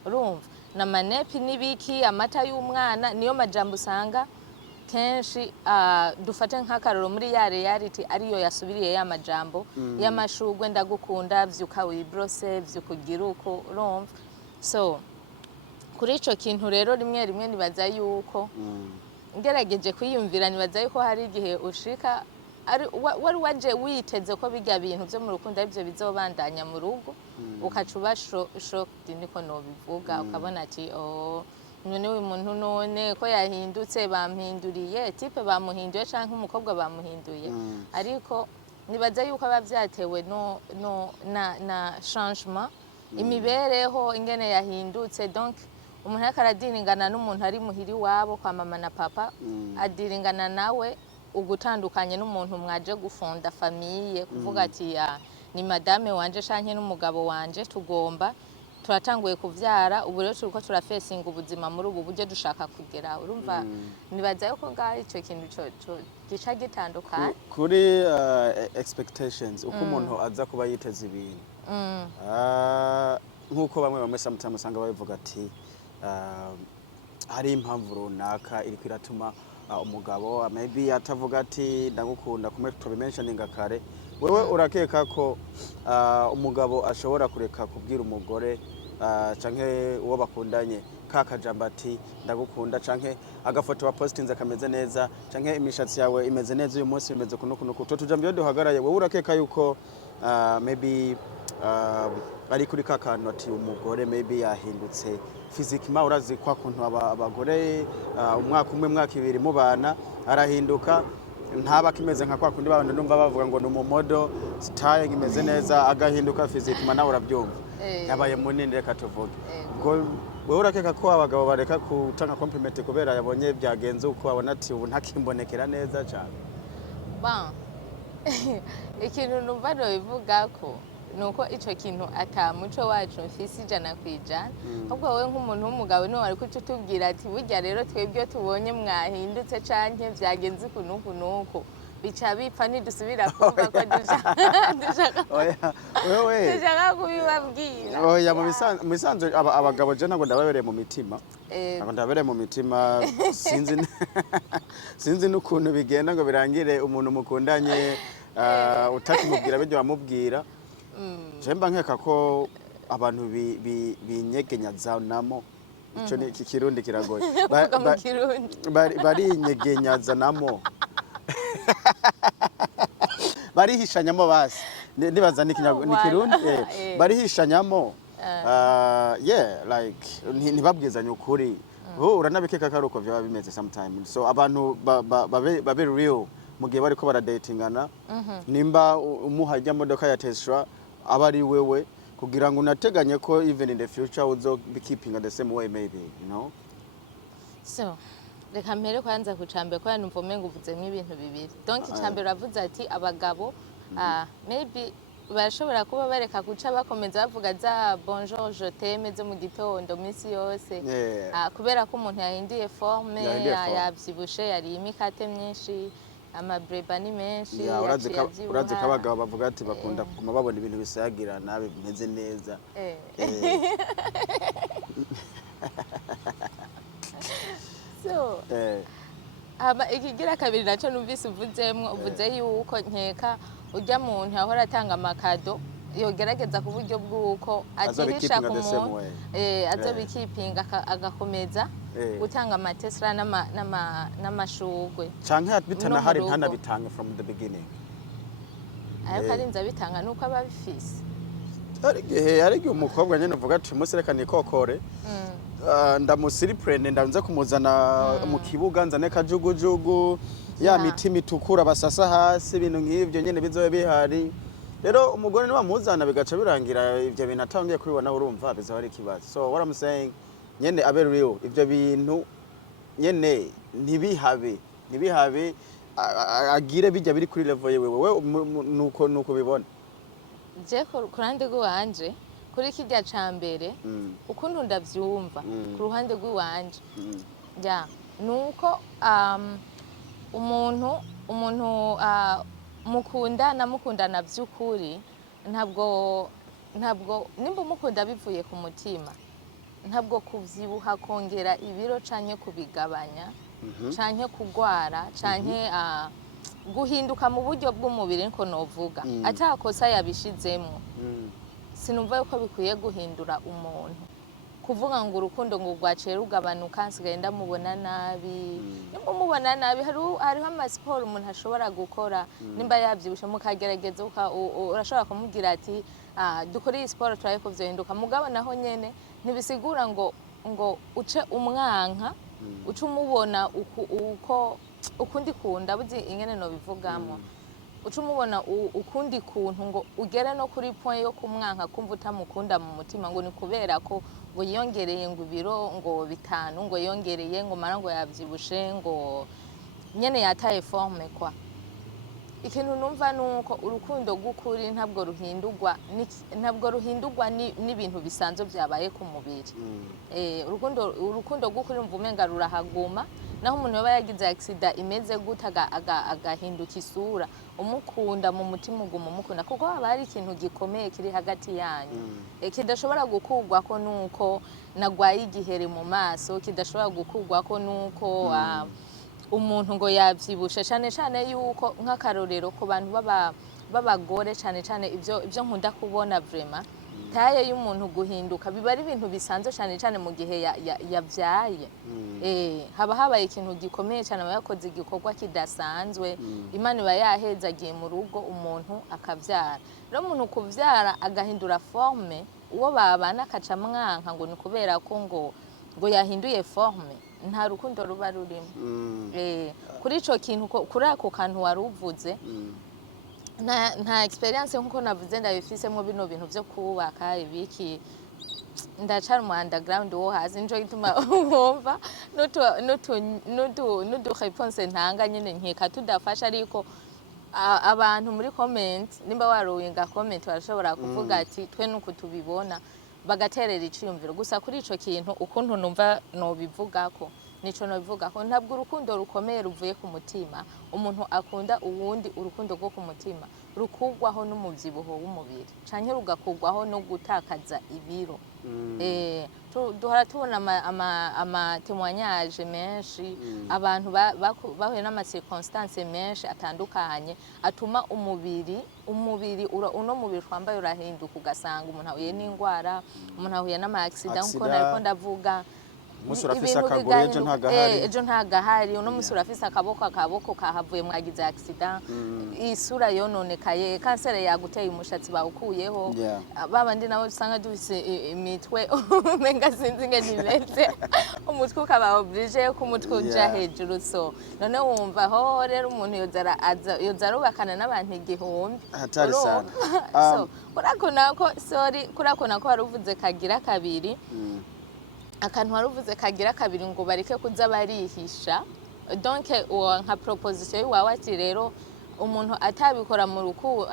urumva na manepi nibiki amata y'umwana niyo majambo usanga kenshi dufate nk'akaroro muri ya reality ariyo yasubiriye ya majambo y'amashugwe ndagukunda vyuka wibrose vyukugira uko urumva so kuri ico kintu rero rimwe nibaza yuko ngerageje kwiyumvira nibaza yuko hari igihe ushika wari waje witeze ko bijya bintu byo mu rukundo aribyo bizobandanya mu rugo ukaca uba shocked niko nobivuga ukabona ati none uyu muntu none ko yahindutse bampinduriye type bamuhinduye canke umukobwa bamuhinduye ariko nibaza yuko abavyatewe na changement imibereho ingene yahindutse donc umuntu akaradiningana n'umuntu ari muhiri wabo kwa mama na papa adiringana nawe ugutandukanye n'umuntu mwaje gufunda famille kuvuga ati ni madame wanje canke n'umugabo wanje tugomba turatanguye kuvyara ubu rero turiko turafesinga ubuzima muri ubu buryo dushaka kugera urumva nibaza yuko ngaho ico kintu gica gitandukanye kuri expectations uko umuntu aza kuba yiteze ibintu nk'uko bamwe sometimes usanga babivuga ati hari impamvu runaka iri kwiratuma umugabo maybe atavuga ati ndagukunda kumwe tubimentioninga kare wewe urakeka ko umugabo ashobora kureka kubwira umugore canke uwo bakundanye kakajamba ati ndagukunda canke agafoto wa postinze kameze neza canke imishatsi yawe imeze neza uyu munsi imeze kunukunuku tutujambo yo duhagaraye wewe urakeka yuko maybe ari kuri kakantu ati umugore maybe yahindutse physiquement urazi kwa kuntu abagore umwaka umwe mwaka ibiri mubana arahinduka ntaba kimeze nka kwa kundi babandi numva bavuga ngo numumodo style imeze neza agahinduka physiquement nawe urabyumva yabaye munini reka tuvuge ubwo wewe urakeka ko abagabo bareka kutanga compliment kubera yabonye byagenze uko abona ati ubu ntakimbonekera neza cyane ikintu numva no bivuga ko nuko ico kintu atamuco wacu mfisi ijana kwijana ahubwo wowe nk'umuntu w'umugabo niwe wari kutubwira ati burya rero twebwe tubonye mwahindutse canke vyagenze kunuku bica bipfa nidusubira kumva ko dushaka kubibabwira oya mu bisanzwe abagabo je ntabwo ndababereye mu mitima ndababereye mu mitima sinzi n'ukuntu bigenda ngo birangire umuntu mukundanye utakimubwira bijya bamubwira Jemba nkeka ko abantu binyegenyazanamo ico ni kirundi kiragoye bari nyegenyazanamo barihishanyamo basi ndibaza ni kirundi bari hishanyamo like ntibabwizanye ukuri uranabikeka ko ari uko byaba bimeze sometimes so abantu babe real mu gihe bariko baradatingana nimba umuhajya modoka ya Tesla abari wewe kugira ngo unateganye ko even in the future uzo be keeping the same way maybe you know so reka mpere kwanza kucambe kwa numva mengo uvuzemo ibintu bibiri donc icambe ravuze ati abagabo maybe barashobora kuba bareka guca bakomeza bavuga za bonjour je t'aime zo mu gitondo minsi yose kubera ko umuntu yahindiye forme yavyibushe yari imikate myinshi amabreba ni menshi urazi kabagabo bavuga ati bakunda kuguma babona ibintu bisagira nabe bimeze neza so ikigira kabiri naco numvise uvuzemwo uvuze yuko nkeka ujya muntu ahora atanga amakado yogerageza ku buryo bw'uko atihisha ku muntu azobikipinga agakomeza gutanga amatesla n'amashugwe canke bitanahari ntanabitange from the beginning ariko arinze abitanga nuko aba bifise hari igihe umukobwa nyene uvuga ati umunsi reka nikokore ndamusiriprene ndanze kumuzana mu kibuga nzane kajugujugu ya mitima itukura basasa hasi ibintu nk'ivyo nyene bizobe bihari rero umugore ni wamuzana bigaca birangira ivyo bintu atangiye kubibona urumva bizoba ari ikibazo so what I'm saying nyene abe real ivyo bintu nyene ntibihabe agire bijya biri kuri level yewe wewe nuko bibona je kurande rwanje kuri kijya cambere ukuntu ndavyumva ku ruhande rw'iwanje ja nuko umuntu mukundana by'ukuri ntabwo nimba mukunda bivuye ku mutima ntabwo kuvyibuha kongera ibiro canke kubigabanya canke kugwara canke guhinduka mu buryo bw'umubiri niko novuga atakosa yabishizemo sinumva yuko bikwiye guhindura umuntu kuvuga ngo urukundo ngo rwaciye rugabanuka nsigaye ndamubona nabi nimba umubona nabi hariho amasiporo umuntu ashobora gukora nimba yabyibushe mukagerageza urashobora kumubwira ati dukore iyi siporo turabe ko vyohinduka mugabo naho nyene ntibisigura ngo uce umwanka uce umubona uko ukundi kunda buzi ingene no bivugamo uca umubona ukundi kuntu ngo ugere no kuri point yo kumwanka kumva utamukunda mu mutima ngo ni kubera ko ngo yongereye ngo ibiro ngo 5 ngo yongereye ngo mara ngo yavyibushe ngo nyene yataye forme kwa ikintu numva nuko urukundo gukuri ntabwo ruhindurwa n'ibintu bisanzwe byabaye ku mubiri urukundo gukuri mvumenga rurahaguma naho umuntu yaba yagize accident imeze gutaga agahinduka isura umukunda mu mutima uguma umukunda kuko haba hari ikintu gikomeye kiri hagati yanyu kidashobora gukugwa ko nuko nagwaye igihere mu maso kidashobora gukugwa ko nuko umuntu ngo yavyibushe cyane yuko nk'akarorero ku bantu b'abagore cyane ibyo nkunda kubona vraiment taye y'umuntu guhinduka biba ari ibintu bisanzwe cyane mu gihe yavyaye haba habaye ikintu gikomeye cyane abakoze igikorwa kidasanzwe Imana iba yahezagiye mu rugo umuntu akavyara rero umuntu kuvyara agahindura forme uwo babana akaca mwanka ngo ni kubera ko ngo yahinduye forme nta rukundo ruba rurimo kuri ico kintu kuri ako kantu waruvuze nta experience nkuko navuze ndabifisemo bino bintu byo kubaka ibiki ndacari mu underground wo hazi njo gituma wumva nudu réponse ntanga nyine nkeka tudafasha ariko abantu muri comment nimba waruwinga comment barashobora kuvuga ati twe nuko tubibona bagaterera iciyumviro gusa kuri ico kintu ukuntu numva no bivugako nico no bivugako ntabwo urukundo rukomeye ruvuye ku mutima umuntu akunda uwundi urukundo rwo ku mutima rukugwaho n'umuvyibuho w'umubiri canke rugakugwaho no gutakaza ibiro duhora tubona ama témoignage menshi abantu bahuye n'ama circonstances menshi atandukanye atuma uno mubiri twambaye urahinduka ugasanga umuntu ahuye n'ingwara umuntu ahuye n'ama accident nkuko nariko ndavuga musi urafise akaguru ejo ntagahari uno musi urafise akaboko kahavuye mwagize accident isura yononekaye kansere yaguteye umushatsi bawukuyeho babandi nabo usanga dufise imitwe menga sinzi ngene imeze umutwe ukaba oblige ko umutwe uja hejuru so none wumva ho rero umuntu yoza arubakana n'abantu igihumbi hatari sana so kurakona ko waruvuze kagira kabiri akantu waruvuze kagira kabiri ngo bareke kuza barihisha donc nka proposition yawe ati rero umuntu atabikora mu rukundo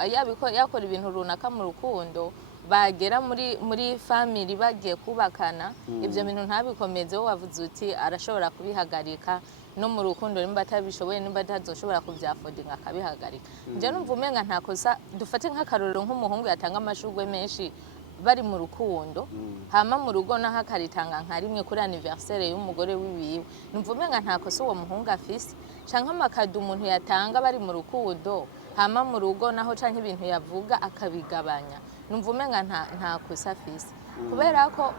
yakora ibintu runaka mu rukundo bagera muri family bagiye kubakana ibyo bintu ntabikomeze wo wavuze uti arashobora kubihagarika no mu rukundo nimba atabishoboye nimba atazoshobora kubyafodinga akabihagarika nje numva umenga ntakosa dufate nk'akarorero nk'umuhungu yatanga amashugwe menshi bari mu rukundo hama mu rugo naho akaritanga nka rimwe kuri anniversaire y'umugore wiwiwe numva umenga ntakosa uwo muhungu afise canke amakado umuntu yatanga bari mu rukundo hama mu rugo naho canke ibintu yavuga akabigabanya numva umenga nta kosa afise kubera ko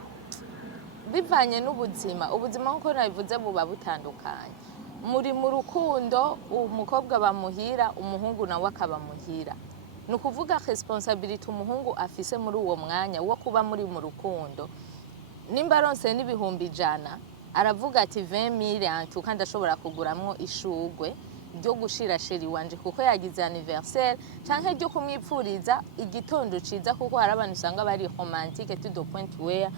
bivanye n'ubuzima nk'uko nabivuze buba butandukanye muri mu rukundo umukobwa bamuhira umuhungu nawe akaba muhira ni ukuvuga responsibility umuhungu afise muri uwo mwanya wo kuba muri mu rukundo nimba aronse n'ibihumbi 100 aravuga ati 20,000 antuka ndashobora kuguramwo ishugwe ryo gushira sheri wanje kuko yagize anniversaire canke ryo kumwipfuriza igitondo ciza kuko hari abantu usanga bari romantique to the point where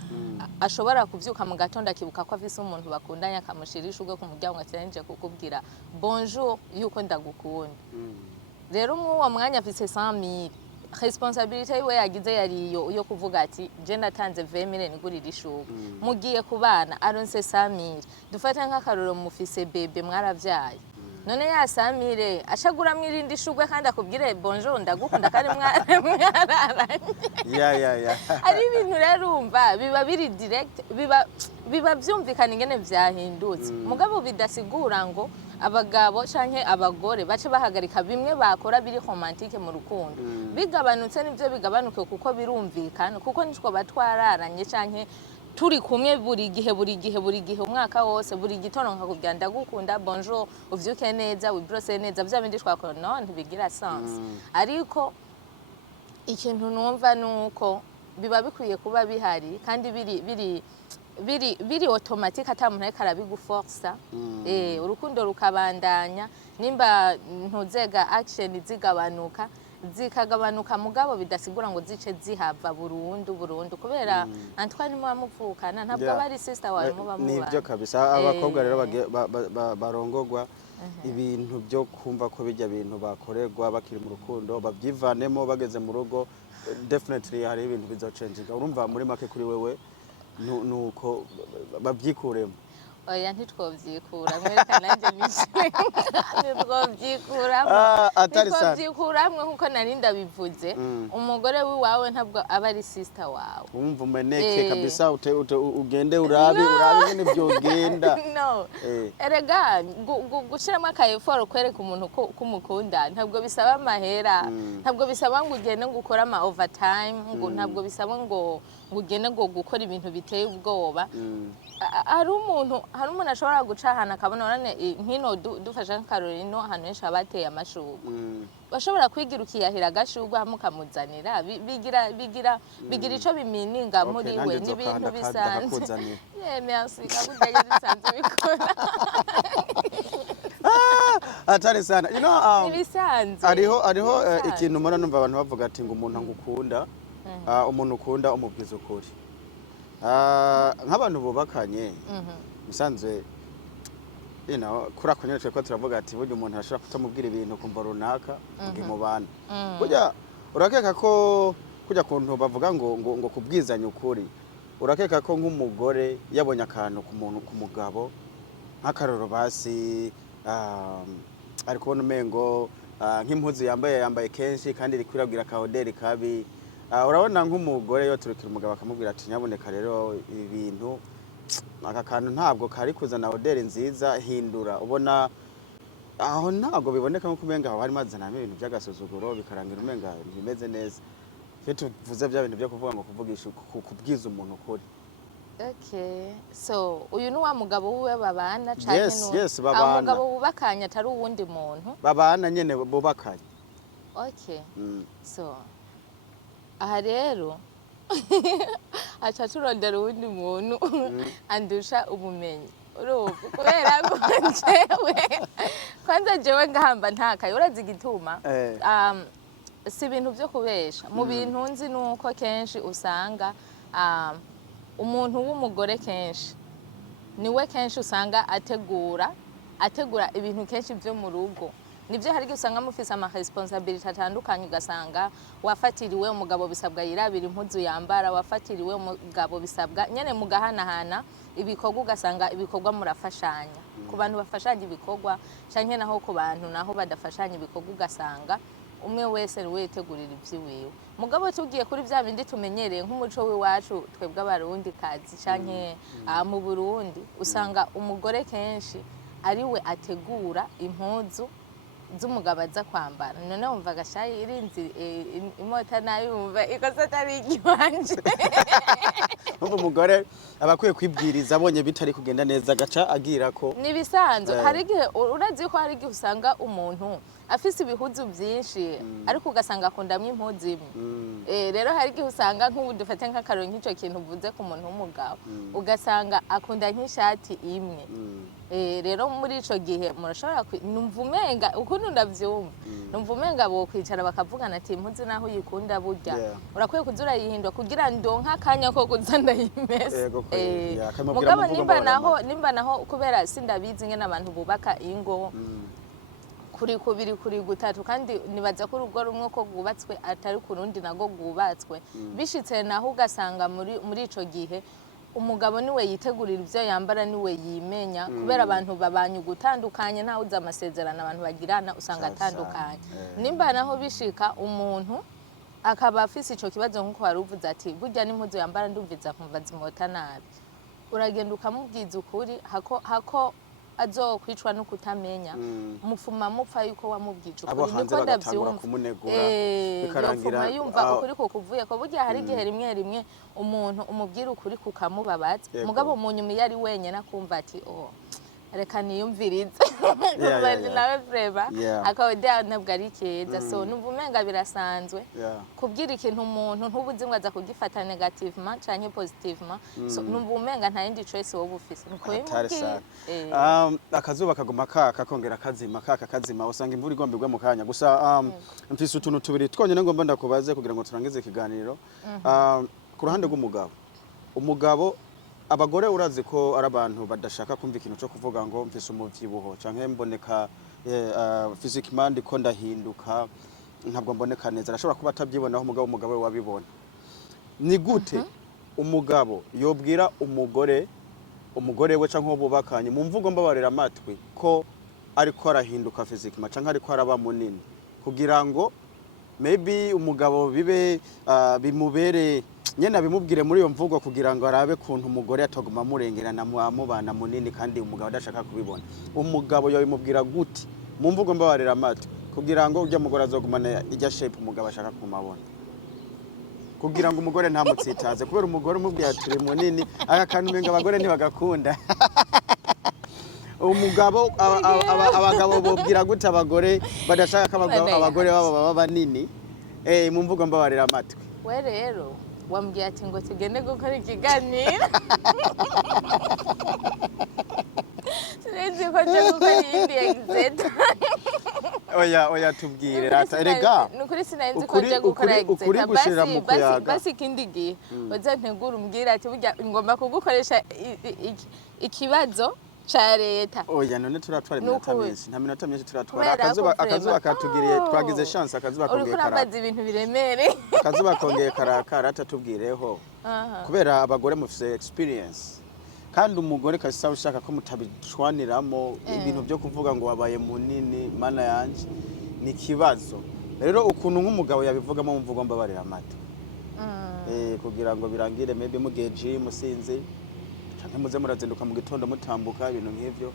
ashobora kuvyuka mu gatondo akibuka ko afise umuntu bakundanya akamushira ishugwe ku muryango atiranije kukubwira bonjour yuko ndagukunda rero mw'uwo mwanya afise 100,000 responsabilité yiwe yagize yariyo yo kuvuga ati je natanze 20,000 nigurira ishugwe mugiye kubana aronse 100,000 dufata nk'akaroro mufise bebe mwaravyaye none ya 100,000 ashagura mwirindi shugwe kandi akubwire bonjour ndagukunda kandi mwararanye ya ari ibintu rero umva biba biri direct biba byumvikana ingene vyahindutse mugabo bidasigura ngo abagabo canke abagore bace bahagarika bimwe bakora biri romantique mu rukundo bigabanutse nivyo bigabanuke kuko birumvikana kuko nitwo batwararanye canke turi kumwe buri gihe umwaka wose buri gitondo nkakubwira ndagukunda bonjour uvyuke neza wibrose neza bya bindi twakora no ntibigira sense ariko ikintu numva nuko biba bikwiye kuba bihari kandi biri automatique ata muntu ariko arabiguforsa urukundo rukabandanya nimba ntuzega action zikagabanuka mugabo bidasigura ngo zice zihava burundu kubera Antoine muba muvukana ntabwo bari sister wawe muba muba nibyo kabisa abakobwa rero barongogwa ibintu byo kumva ko bijya bintu bakorerwa bakiri mu rukundo babyivanemo bageze mu rugo definitely hari ibintu bizocenjika urumva muri make kuri wewe nuko babyikuremo oya ntitwovyikura mwereka nanje ntitwovyikuramwe nkuko nari ndabivuze umugore wiwawe ntabwo aba ari sister wawe umva umeneke kabisa ugende urabe nyene byogenda no erega gushiramo akayeforo kwereka umuntu kumukunda ntabwo bisaba amahera ntabwo bisaba ngo ugende ngo ukore ama overtime ngo ntabwo bisaba ngo ugende ngo gukora ibintu biteye ubwoba hari umuntu ashobora guca ahantu akabona none nkino dufasha nk'akarorino ahantu henshi abateye amashurwe bashobora kwigira ukiyahira agashurwe mukamuzanira bigira ico bimininga muri we n'ibintu bisanzwe merci kabudanye bisanzwe bikora atari sana ibisanzwe ariho ikintu mbona numva abantu bavuga ati ngo umuntu angukunda umuntu ukunda umubwiza ukuri nk'abantu bubakanye musanzwe kuri ako nyine tweko turavuga ati burya umuntu arashobora kutamubwira ibintu kumva runaka mubana burya urakeka ko kujya kuntu bavuga ngo kubwizanya ukuri urakeka ko nk'umugore yabonye akantu ku mugabo nk'akaroro basi ari kubona umengo nk'impuzu yambaye kenshi kandi iri kwirabwira akahoderi kabi urabona nk'umugore yo turikira umugabo akamubwira ati nyaboneka rero ibintu aka kantu ntabwo kari kuzana hoderi nziza hindura ubona aho ntabwo biboneka nko kumenga aho hari mazanamo ibintu by'agasuzuguro bikarangira umenga bimeze neza cyo tuvuze bya bintu byo kuvuga ngo kuvugisha kubwiza umuntu ukuri okay so uyu ni wa mugabo wiwe babana cyane yes babana umugabo bubakanye atari uwundi muntu babana nyene bubakanye okay so aha rero aca turondera uwundi muntu andusha ubumenyi urumva kubera ko kwanza jewe ngahamba ntakaye urazi igituma si ibintu byo kubesha mu bintu nzi nuko kenshi usanga umuntu w'umugore kenshi niwe kenshi usanga ategura ibintu kenshi byo mu rugo nibyo hari usanga mufise ama responsibility atandukanye ugasanga wafatiriwe umugabo bisabwa yirabira impuzu yambara wafatiriwe umugabo bisabwa nyene mugahanahana ibikorwa ugasanga ibikorwa murafashanya ku bantu bafashanya ibikorwa canke naho ku bantu naho badafashanya ibikorwa ugasanga umwe wese wetegurira ivyiwiwe mugabo tugiye kuri vya bindi tumenyereye nk'umuco w'iwacu twebwe abarundi kazi canke mu Burundi usanga umugore kenshi ariwe ategura impuzu z'umugabo aza kwambara none wumva gashayi irinzi imota nayumva ikosa atari ikiwanje umva umugore abakwiye kwibwiriza abonye bitari kugenda neza gaca agira ko nibisanzwe hari igihe urazi ko hari igihe usanga umuntu afise ibihuzu byinshi ariko ugasanga akundamwe impuzu imwe rero hari igihe usanga nk'ubu dufate nk'akaroro nk'icyo kintu uvuze ku muntu w'umugabo ugasanga akunda nk'ishati imwe rero muri ico gihe murashobora numva umenga ukuntu ndavyumva numva umenga bo kwicara bakavugana ati impuzu naho uyikunda burya urakwiye kuzura yihindwa kugira ndonka akanya ko kuza ndayimesa mugabo nimba naho kubera sindabizi ngene abantu bubaka ingo kuri kubiri kuri gutatu kandi nibaza ko urugo rumwe ko gubatswe atari kurundi nago gubatswe bishitse naho ugasanga muri ico gihe umugabo niwe yitegurira ivyo yambara niwe yimenya kubera abantu babanye gutandukanye nta uza amasezerano abantu bagirana usanga atandukanye nimba naho bishika umuntu akaba afise ico kibazo nkuko waruvuze ati burya n'impuzu yambara ndumviza kumva zimota nabi uragenda ukamubwiza ukuri hako azokwicwa no kutamenya mufuma mupfa yuko wamubwije ukuri niko ndavyumva bikarangira yumva ukuri ko kuvuye ko burya hari igihe rimwe umuntu umubwira ukuri kukamubabaza mugabo mu nyuma yari wenyene akumva ati reka niyumvirize nawe vreba akawedea ntabwo ari keza so numva umenga birasanzwe kubwira ikintu umuntu ntubuzi ngo aza kugifata negativement canke positivement so numva umenga nta yindi choice wowe ufise nuko yimubwiye akazuba kaguma kakongera kazima usanga imvura igomba igwa mu kanya gusa mfise utuntu tubiri twonyene ngomba ndakubaze kugira ngo turangize ikiganiro ku ruhande rw'umugabo abagore urazi ko ari abantu badashaka kumva ikintu cyo kuvuga ngo mfise umuvyibuho canke mboneka physically ko ndahinduka ntabwo mboneka neza arashobora kuba atabyibonaho umugabo we wabibona ni gute umugabo yobwira umugore we canke ububakanye mu mvugo mbabarira amatwi ko ariko arahinduka physically canke ariko araba munini kugira ngo maybe umugabo bibe bimubere nyene bimubwire muri iyo mvugo kugira ngo arabe kuntu umugore ataguma murengerana mubana munini kandi umugabo adashaka kubibona umugabo yabimubwira gute mu mvugo mbabarira amatwi kugira ngo ujya mugore azogumana ijya shape umugabo ashaka kumabona kugira ngo umugore ntamutsitaze kubera umugore umubwiye ati munini aka kantu menga abagore ntibagakunda umugabo abagabo bobwira gute abagore badashaka ko abagore babo baba banini mu mvugo mbabarira amatwi we rero wambwiye ati ngo tugende gukora ikiganiro sinzi ko nje gukora iyindi exit oya tubwire rata erega nukuri sinzi ko nje gukora exit basi ikindi gihe oza ntegura umbwira ati burya ngomba kugukoresha ikibazo cha leta oya none turatwara iminota myinshi nta minota myinshi turatwara akazuba katugiriye twagize chance akazuba kongeye kara urabaza ibintu biremere akazuba kongeye karakara atatubwireho kubera abagore mufise experience kandi umugore kasa ushaka ko mutabishwaniramo ibintu byo kuvuga ngo wabaye munini mana yanje ni kibazo rero ukuntu nk'umugabo yabivugamo mvugo mbabarira amata kugira ngo birangire maybe mugiye gym sinzi canke muze murazinduka mu gitondo mutambuka ibintu nk'ivyo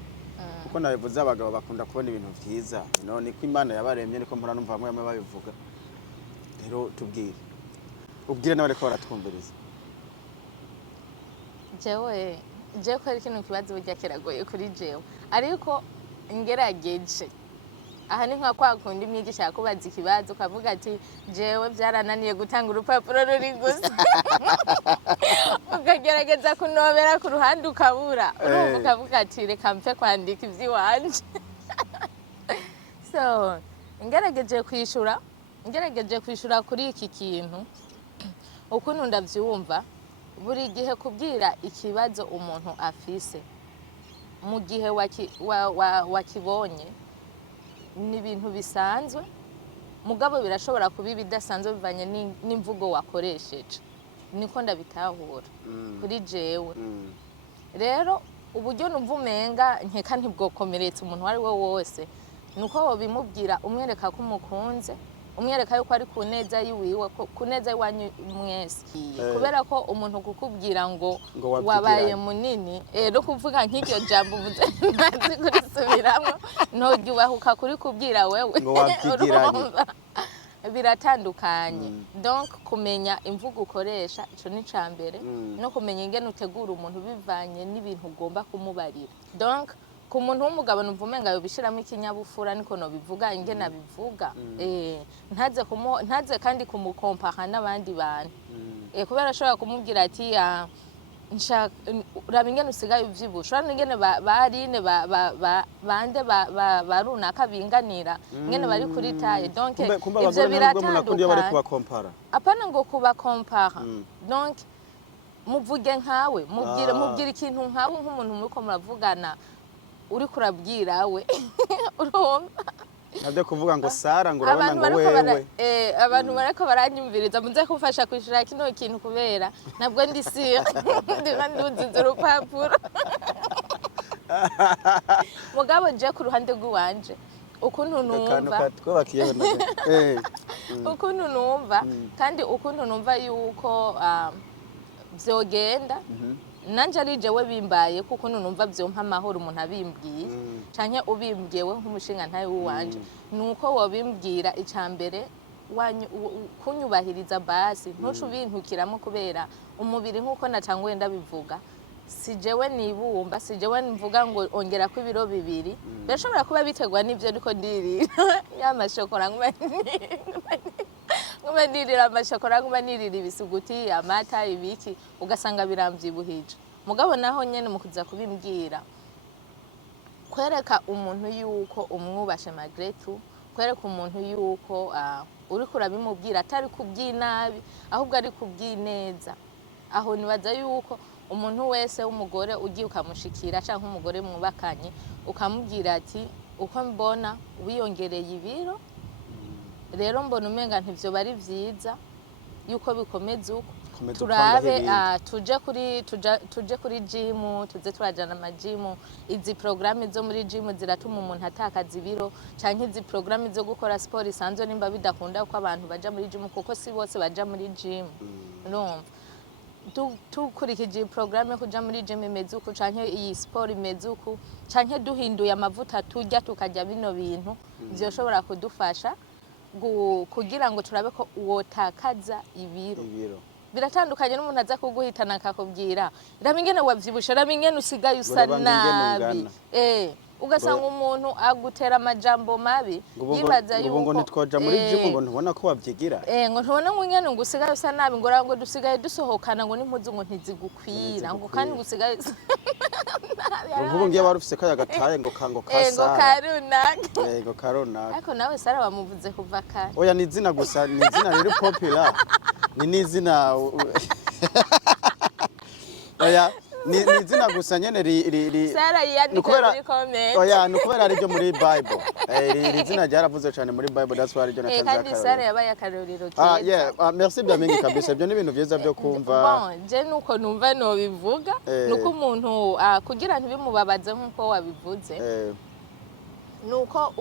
kuko nabivuze abagabo bakunda kubona ibintu vyiza none ko Imana yabaremye niko mpora numva bamwe babivuga rero ubwire nawe ko baratwumviriza jewe ko ari kintu kibazo burya kiragoye kuri jewe ariko ngerageje aha ni nka kwa kundi mwigisha yakubaza ikibazo ukavuga ati jewe byarananiye gutanga urupapuro ruri gusa ukagerageza kunobera ku ruhande ukabura urumva ukavuga ati reka mpe kwandika ivy'iwanje so ngerageje kwishura kuri iki kintu ukuntu ndavyumva buri gihe kubwira ikibazo umuntu afise mu gihe wakibonye ni ibintu bisanzwe mugabo birashobora kuba bidasanzwe bivanye n'imvugo wakoresheje niko ndabitahura kuri jewe rero uburyo numva umenga nkeka ntibwokomeretse umuntu wari we wose nuko wobimubwira umwereka ko umukunze umwereka yuko ari kuneza yiwiwe kuneza iwanyu mwese kubera ko umuntu kukubwira ngo wabaye munini no kuvuga nk'iryo jambo uvuze ntazi kurisubiramo ntoryubahuka kuri kubwira wewe biratandukanye donc kumenya imvugo ukoresha ico ni cambere no kumenya ingene utegura umuntu bivanye n'ibintu ugomba kumubarira donc ku muntu w'umugabo numvumenga yo bishiramo ikinyabufura niko no bivuga ingene abivuga ntaze kandi kumukompara n'abandi bantu kubera ashobora kumubwira ati uraba ingene usigaye uvyibusha urabona ingene barine bande barunaka binganira ingene bari kuri taye donc ivyo biratandukanye apana ngo kuba compara donc muvuge nkawe mubwire ikintu nkawe nk'umuntu muriko muravugana uri kurabwira we urumva nabyo kuvuga ngo Sara ngo urabona ngo wewe abantu barako baranyumviriza munze kufasha kwishira kino kintu kubera nabwo ndi sire ndunze urupapuro mugabo je ku ruhande rw'uwanje ukuntu numva ukuntu numva kandi ukuntu numva yuko vyogenda nanje ari jewe bimbaye kuko numva vyompa amahoro umuntu abimbwiye canke ubimbyewe nk'umushinga ntaye wanje nuko wobimbwira icambere kunyubahiriza basi ntucu bintukiramo kubera umubiri nkuko natanguye ndabivuga si jewe nibumba si jewe mvuga ngo ongera ko ibiro bibiri birashobora kuba bitegwa n'ivyo ariko ndirira y'amashokora ndirira amashokora ndirira ibisuguti amata ibiki ugasanga biramvyibuhije mugabo naho nyene mu kuza kubimbwira kwereka umuntu yuko umwubashe malgré tout kwereka umuntu yuko uri kurabimubwira atari kubyinabi ahubwo ari kubyineza aho nibaza yuko umuntu wese w'umugore ugiye ukamushikira cyangwa umugore mwubakanye ukamubwira ati uko mbona wiyongereye ibiro rero mbona umenga ntivyo bari vyiza yuko bikomeza uko turabe tuje kuri gym tuze turajana ama gym izi programme zo muri gym ziratuma umuntu atakaza ibiro canke izi programme zo gukora sport isanzwe nimba bidakunda uko abantu baja muri gym kuko si bose baja muri gym urumva tukurikije programme kuja muri gym imeze uko canke iyi sport imeze uko canke duhinduye amavuta turya tukajya bino bintu vyoshobora kudufasha kugira ngo turabe ko wotakaza ibiro biratandukanye n'umuntu aza kuguhitana akakubwira raba ingene wavyibusha raba ingene usigaye usa nabi ugasanga umuntu agutera amajambo mabi yibaza yuko ngo nitwoja muri gym ngo ntubona ko wavyigira ngo ntubona ngo ingene ngo usigaye usa nabi ngo dusigaye dusohokana ngo n'impuzu ngo ntizigukwira ngo kandi gusigaye uvuga ngiye barufise kaya gataye ngo kasara ngo karunaka ariko nawe Sara bamuvuze kuva kare oya ni izina gusa ni izina riri popular ni izina oya ni izina gusa nyene Sara yandika muri comment oya nukubera ari ryo muri Bible iri zina ryaravuze cyane muri Bible that's why ryo nakaza kandi Sara yabaye akarorero keza merci byamenye kabisa ibyo ni ibintu byiza byo kumva bon je nuko numva no bivuga nuko umuntu kugira ntibimubabaze nkuko wabivuze nuko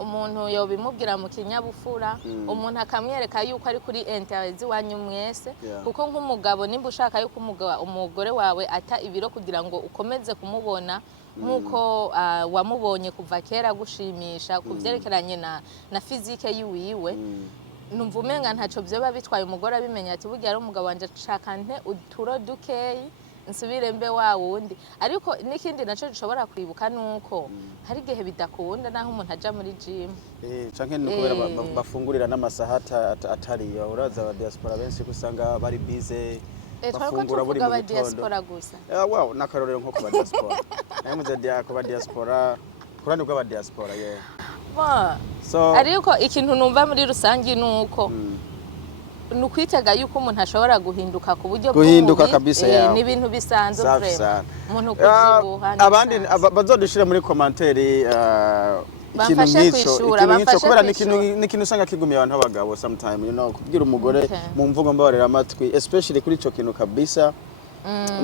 umuntu yobimubwira mu kinyabufura umuntu akamwereka yuko ari kuri interest wanyu mwese kuko nk'umugabo nimba ushaka yuko umugore wawe ata ibiro kugira ngo ukomeze kumubona nkuko wamubonye kuva kera gushimisha kuvyerekeranye na physique yiwiwe numva umenga ntaco byoba bitwaye umugore abimenya ati burya ari umugabo wanje ashaka nte uturo dukeyi nsubire mbe wa wundi ariko n'ikindi naco gishobora kwibuka nuko hari gihe bidakunda naho umuntu aja muri gym canke nukubera bafungurira n'amasaha atari uraza aba diaspora benshi kusanga bari busy bafungura buri mu diaspora gusa wow nakarorero nko kuba diaspora namuze kuba diaspora kurani bwa diaspora so ariko ikintu numva muri rusangi nuko nukwitega yuko umuntu ashobora guhinduka ku buryo guhinduka kabisa ni ibintu bisanzwe vraiment umuntu kuzibuha abandi bazodushira muri commentaire ikintu nico kubera n'ikintu usanga kigumiye abantu abagabo sometime kubwira umugore mu mvugo mbabarira amatwi especially kuri ico kintu kabisa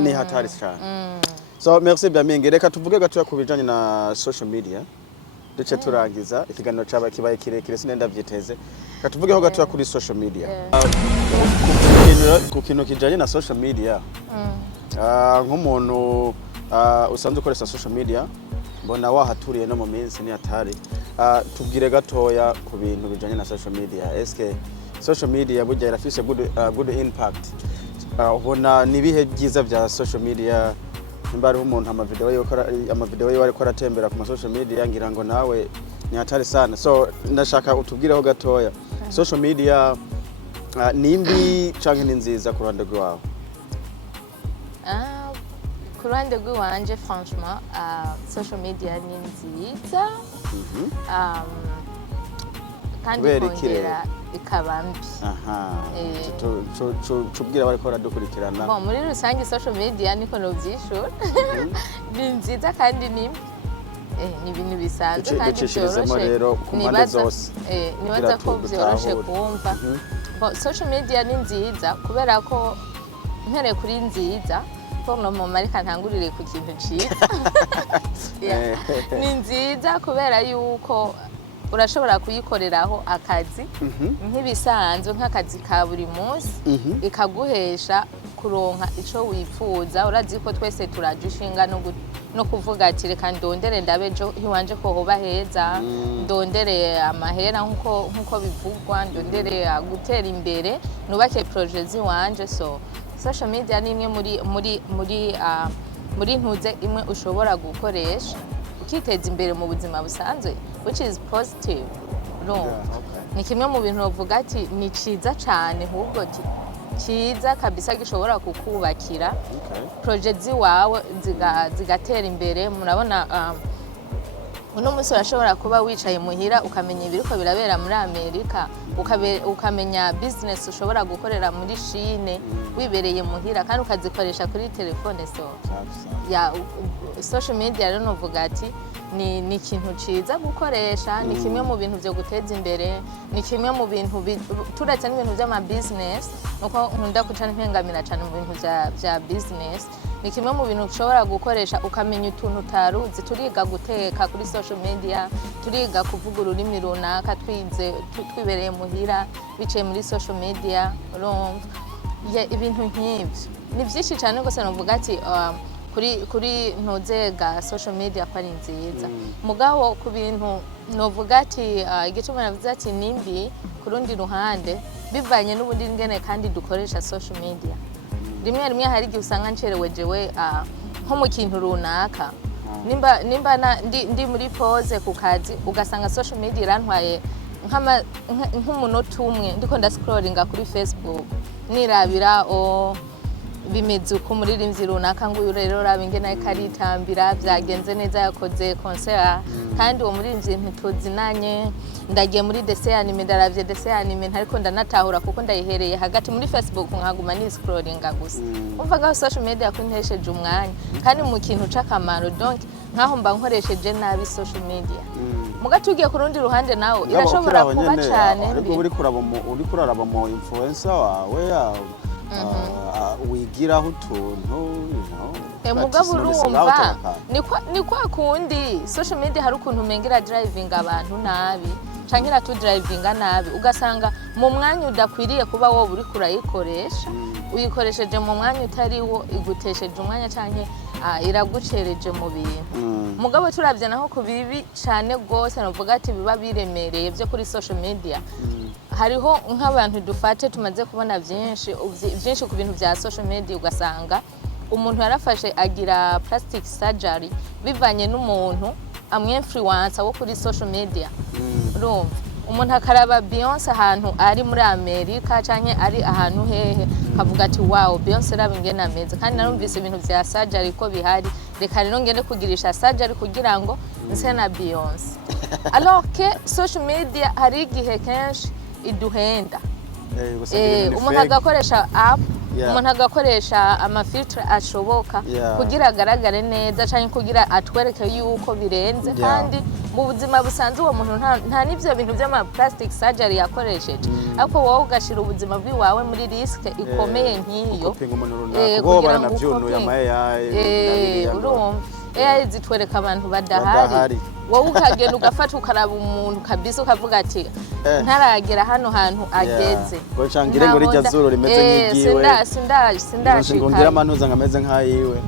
ni hatari cyane so merci bien mingi reka tuvuge gato ku bijanye na social media duce turangiza ikiganiro caba kibaye kirekire sinenda vyiteze katuvugeho gatoya kuri social media ku kintu kijanye na social media nk'umuntu usanzwe ukoresha social media mbona wahaturiye no mu minsi ni atari tubwire gatoya ku bintu bijanye na social media eske social media burya irafise good impact ubona nibihe byiza vya social media nimba ari umuntu amavideo yo ariko aratembera ku social media ngira ngo nawe ni atari sana so ndashaka utubwireho gatoya social media nimbi canke ni nziza ku ruhande rwawe ku ruhande rw'iwanje franchement social media ni nziza kandi kongera ikaba mbi tubwira bariko baradukurikirana muri rusange social media niko novyishura ni nziza kandi ni ibintu bisanzwe kandi byoroshe ku mpande zose nibaza ko byoroshe kumva social media ni nziza kubera ko ntere kuri nziza no mu marika ntangurire ku kintu ciza ni nziza kubera yuko urashobora kuyikoreraho akazi nk'ibisanzwe nk'akazi ka buri munsi ikaguhesha kuronka ico wifuza urazi ko twese turaje ishinga no kuvuga ati reka ndondere ndabe jo hiwanje ko hoba heza ndondere amahera nkuko bivugwa ndondere gutera imbere nubake project ziwanje so social media ni imwe muri ntuze imwe ushobora gukoresha ukiteza imbere mu buzima busanzwe which is positive ni kimwe mu bintu bavuga ati ni ciza cyane ahubwo ciza kabisa gishobora kukubakira project ziwawe zigatera imbere murabona uno munsi urashobora kuba wicaye muhira ukamenya ibiriko birabera muri Amerika ukamenya business ushobora gukorera muri Chine wibereye muhira kandi ukazikoresha kuri telefone so ya social media rero novuga ati ni ikintu ciza gukoresha ni kimwe mu bintu byo guteza imbere ni kimwe mu bintu turetse n'ibintu by'ama business nuko nkunda kucana impengamira cyane mu bintu bya business ni kimwe mu bintu ushobora gukoresha ukamenya utuntu utaruzi turiga guteka kuri social media turiga kuvuga ururimi runaka twibereye muhira bicaye muri social media urumva ibintu nk'ibyo ni byinshi cyane rwose navuga ati kuri ntuzega social media ko ari nziza mugabo ku bintu novuga ati igituma navuze ati nimbi ku rundi ruhande bivanye n'ubundi ngene kandi dukoresha social media rimwe hari igihe usanga ncerewe jewe nko mu kintu runaka nimba ndi muri pause ku kazi ugasanga social media irantwaye nk'umunota umwe ndiko ndascrollinga kuri Facebook nirabira bimeze uko umuririmbyi runaka ngo uyu rero raba ingene ariko aritambira byagenze neza yakoze concert kandi uwo muririmbyi ntituzinanye ndagiye muri dessin anime ndaravye dessin anime ntariko ndanatahura kuko ndayihereye hagati muri Facebook nkaguma ni scrollinga gusa umva gaho social media kuntesheje umwanya kandi mu kintu c'akamaro donc nkaho mba nkoresheje nabi social media mugati ugiye ku rundi ruhande nawe irashobora kuba cyane uri kuraraba mu influencer wawe wigiraho utuntu mugabo urumva ni kwa kundi social media hari ukuntu umengira driving abantu nabi canke iratu drivinga nabi ugasanga mu mwanya udakwiriye kuba wowe uri kurayikoresha uyikoresheje mu mwanya utari wo igutesheje umwanya canke iragucereje mu bintu mugabo turavye naho ku bibi cyane gose navuga ati biba biremereye byo kuri social media hariho nk'abantu dufate tumaze kubona byinshi ku bintu bya social media ugasanga umuntu yarafashe agira plastic surgery bivanye n'umuntu amwinfluencer wo kuri social media urumva umuntu akaraba Beyonce ahantu ari muri Amerika canke ari ahantu hehe kavuga ati wow Beyonce raba ingene ameze kandi narumvise ibintu bya surgery ko bihari reka rero ngende kugirisha surgery kugira ngo nse na Beyonce alors que social media hari igihe kenshi iduhenda umuntu agakoresha app umuntu agakoresha amafiltre ashoboka kugira agaragare neza cyane kugira atwereke yuko birenze kandi mu buzima busanzwe uwo muntu nta n'ivyo bintu by'ama plastic surgery yakoresheje ariko wowe ugashira ubuzima bwiwawe muri risk ikomeye nk'iyo kugira ngo urumva AI zitwereka abantu badahari wowe ukagenda ugafata ukaraba umuntu kabisa ukavuga ati ntaragera hano hantu ageze ngo cangire ngo rijya zuru rimeze nk'igiwe sindashika ngira amanuza ngameze nk'ayiwe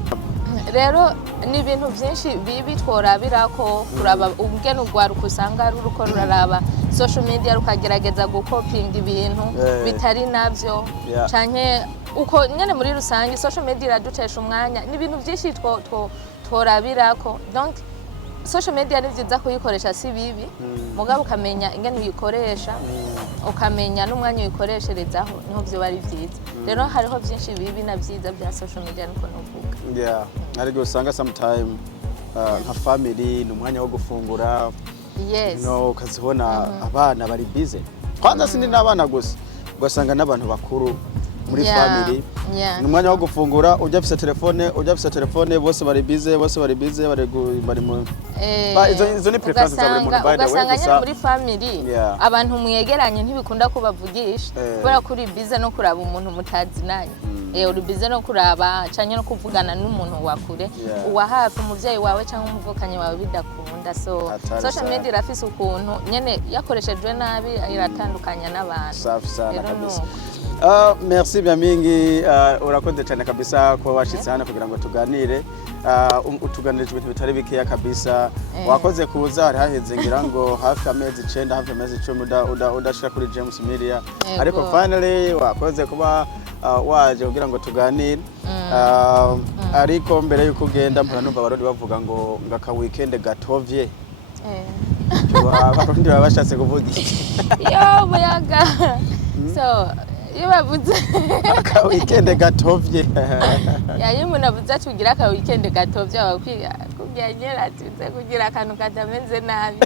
rero ni ibintu byinshi bibi tworabira ko kuraba ubwene ugwaruka usanga ari uruko ruraraba social media rukagerageza gukopinga ibintu bitari navyo canke uko nyene muri rusange social media iradutesha umwanya ni ibintu byinshi tworabira ko donc social media ni vyiza kuyikoresha si bibi mugabo ukamenya ingene uyikoresha ukamenya n'umwanya uyikoresherezaho niho vyo bari vyiza rero hariho byinshi bibi na vyiza bya social media niko novuga ariko usanga sometime nka family n'umwanya wo gufungura no ukazibona abana bari busy kwanza sindi n'abana gusa ugasanga n'abantu bakuru muri family n'umwanya wo gufungura ujya afise telefone bose bari busy bari mu izo ni preference za buri muntu by the way ugasanga nyine muri family abantu mwegeranye ntibikunda kubavugisha kubera kuri busy no kuraba umuntu mutazinanye uri busy no kuraba cyane no kuvugana n'umuntu wakure uwa hafi umuvyeyi wawe cyangwa umuvukanye wawe bidakunda so social media irafise ukuntu nyene yakoreshejwe nabi iratandukanya n'abantu safi sana kabisa merci bien mingi urakoze cyane kabisa ko washitse hano kugira ngo tuganire utuganirije ibintu bitari bikeya kabisa wakoze kuza hari haheze ngira ngo hafi amezi 9 hafi amezi 10 udashira kuri James Media ariko finally wakoze kuba waje kugira ngo tuganire ariko mbere yuko ugenda mpora numva abarundi bavuga ngo ngaka weekend gatovye abarundi babashatse kuvuga yo muyaga so ibavuze aka weekend gatovye yayi munavuze tugira aka weekend gatovye abakwiga kubyanyera tuze kugira akantu katamenze nabi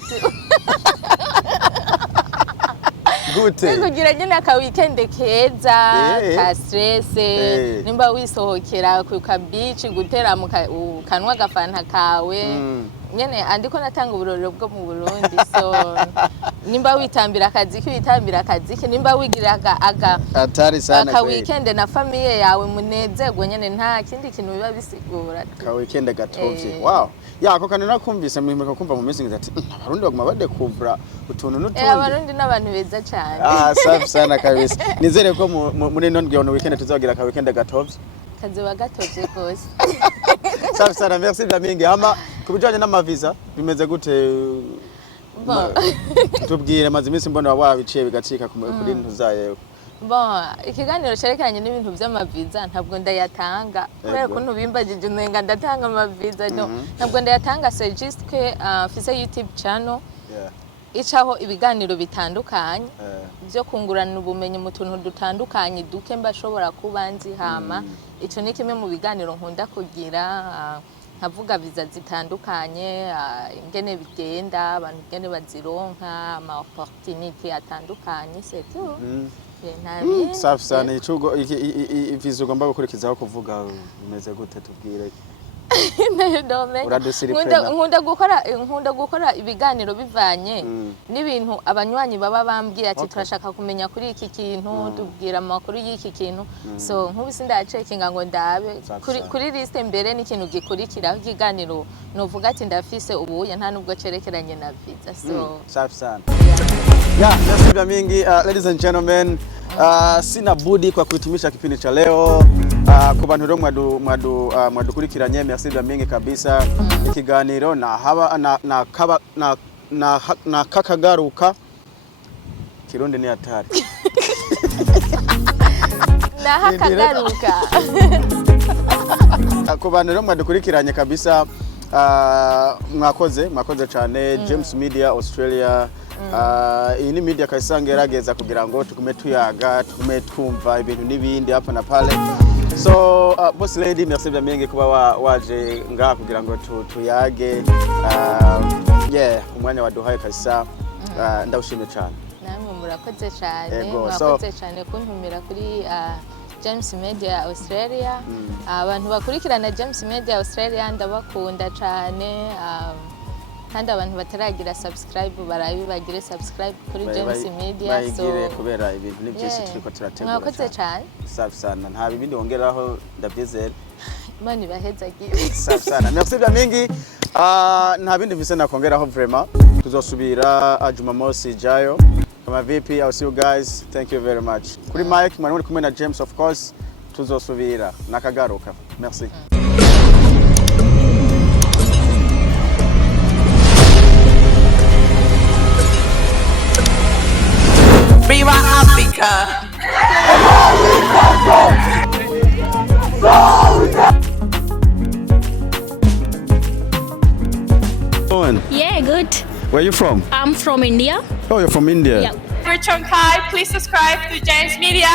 gute kugira nyine aka weekend keza ka stress nimba wisohokera ku beach gutera mu kanwa gafanta kawe nyene andiko natanga uburorero bwo mu Burundi so nimba witambira akazi nimba wigiraga atari sana aka weekend na famille yawe munezerwe nyene nta kindi kintu biba bisigura ka weekend gatovye wow yako kandi nakumvise mwimeka kumva mu message ati abarundi baguma badekuvura utuntu n'utundi abarundi n'abantu beza cyane safi sana kabisa nizere ko muri none weekend tuzagira ka weekend gatovye kazoba gatovye gose safi sana merci Blamingi ama kubijanye n'amaviza bimeze gute tubwire maze iminsi mbona wabiciye bigacika kuri ntuzayewe ikiganiro cerekanye n'ibintu by'amaviza ntabwo ndayatanga kubera ko ntubimbagije nenga ndatanga amaviza ntabwo ndayatanga c'est juste que fise YouTube channel icaho ibiganiro bitandukanye byo kungurana ubumenyi mu tuntu dutandukanye duke mbashobora kuba nzi hama ico ni kimwe mu biganiro nkunda kugira nkavuga viza zitandukanye ingene bigenda abantu ingene bazironka ama opportunity atandukanye c'est tout safi sana icugo iviza ugomba gukurikizaho kuvuga bimeze gute tubwire nkunda gukora ibiganiro bivanye n'ibintu abanywanyi baba bambwiye ati turashaka kumenya kuri iki kintu tubwira amakuru y'iki kintu so nk'ubisi ndacekinga ngo ndabe kuri liste mbere n'ikintu gikurikiraho ikiganiro novuga ati ndafise ubuye nta nubwo cerekeranye na visa so safi sana merci Blamingi ladies and gentlemen sina budi kwa kuhitimisha kipindi cha leo ku bantu rero mwadukurikiranye merci Blamingi kabisa ikiganiro na kakagaruka kirundi ni hatari na hakagaruka ku bantu rero mwadukurikiranye kabisa mwakoze cyane James Media Australia iyi ni media kayisanga yarageza kugira ngo tugume tuyaga tugume twumva ibintu n'ibindi hapa na pale so boss lady merci Blamingi kuba waje ngaha kugira ngo tuyage umwanya waduhaye kayisa ndawushimye cyane namwe murakoze cyane kuntumira kuri James Media Australia abantu bakurikirana James Media Australia ndabakunda cyane kandi abantu bataragira subscribe bagire subscribe kuri James Media so kubera ibintu byinshi turiko turategura mwakoze cyane safi sana nta bibindi wongeraho ndabyizera Mani bahezagiye. Safi sana. Merci bya mingi. Nta bindi mvise nakongeraho vraiment. Tuzosubira Jumamosi ijayo. Kama vipi, I'll see you guys. Thank you very much. Kuri Mike mwari muri kumwe na James of course. Tuzosubira nakagaruka. Merci. Viva Africa! Yeah, good. Where are you from? I'm from India. Oh, you're from India. Yeah. For Chongkai, please subscribe to James Media.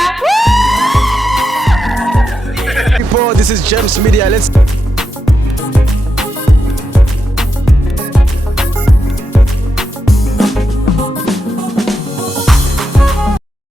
People, this is James Media. Let's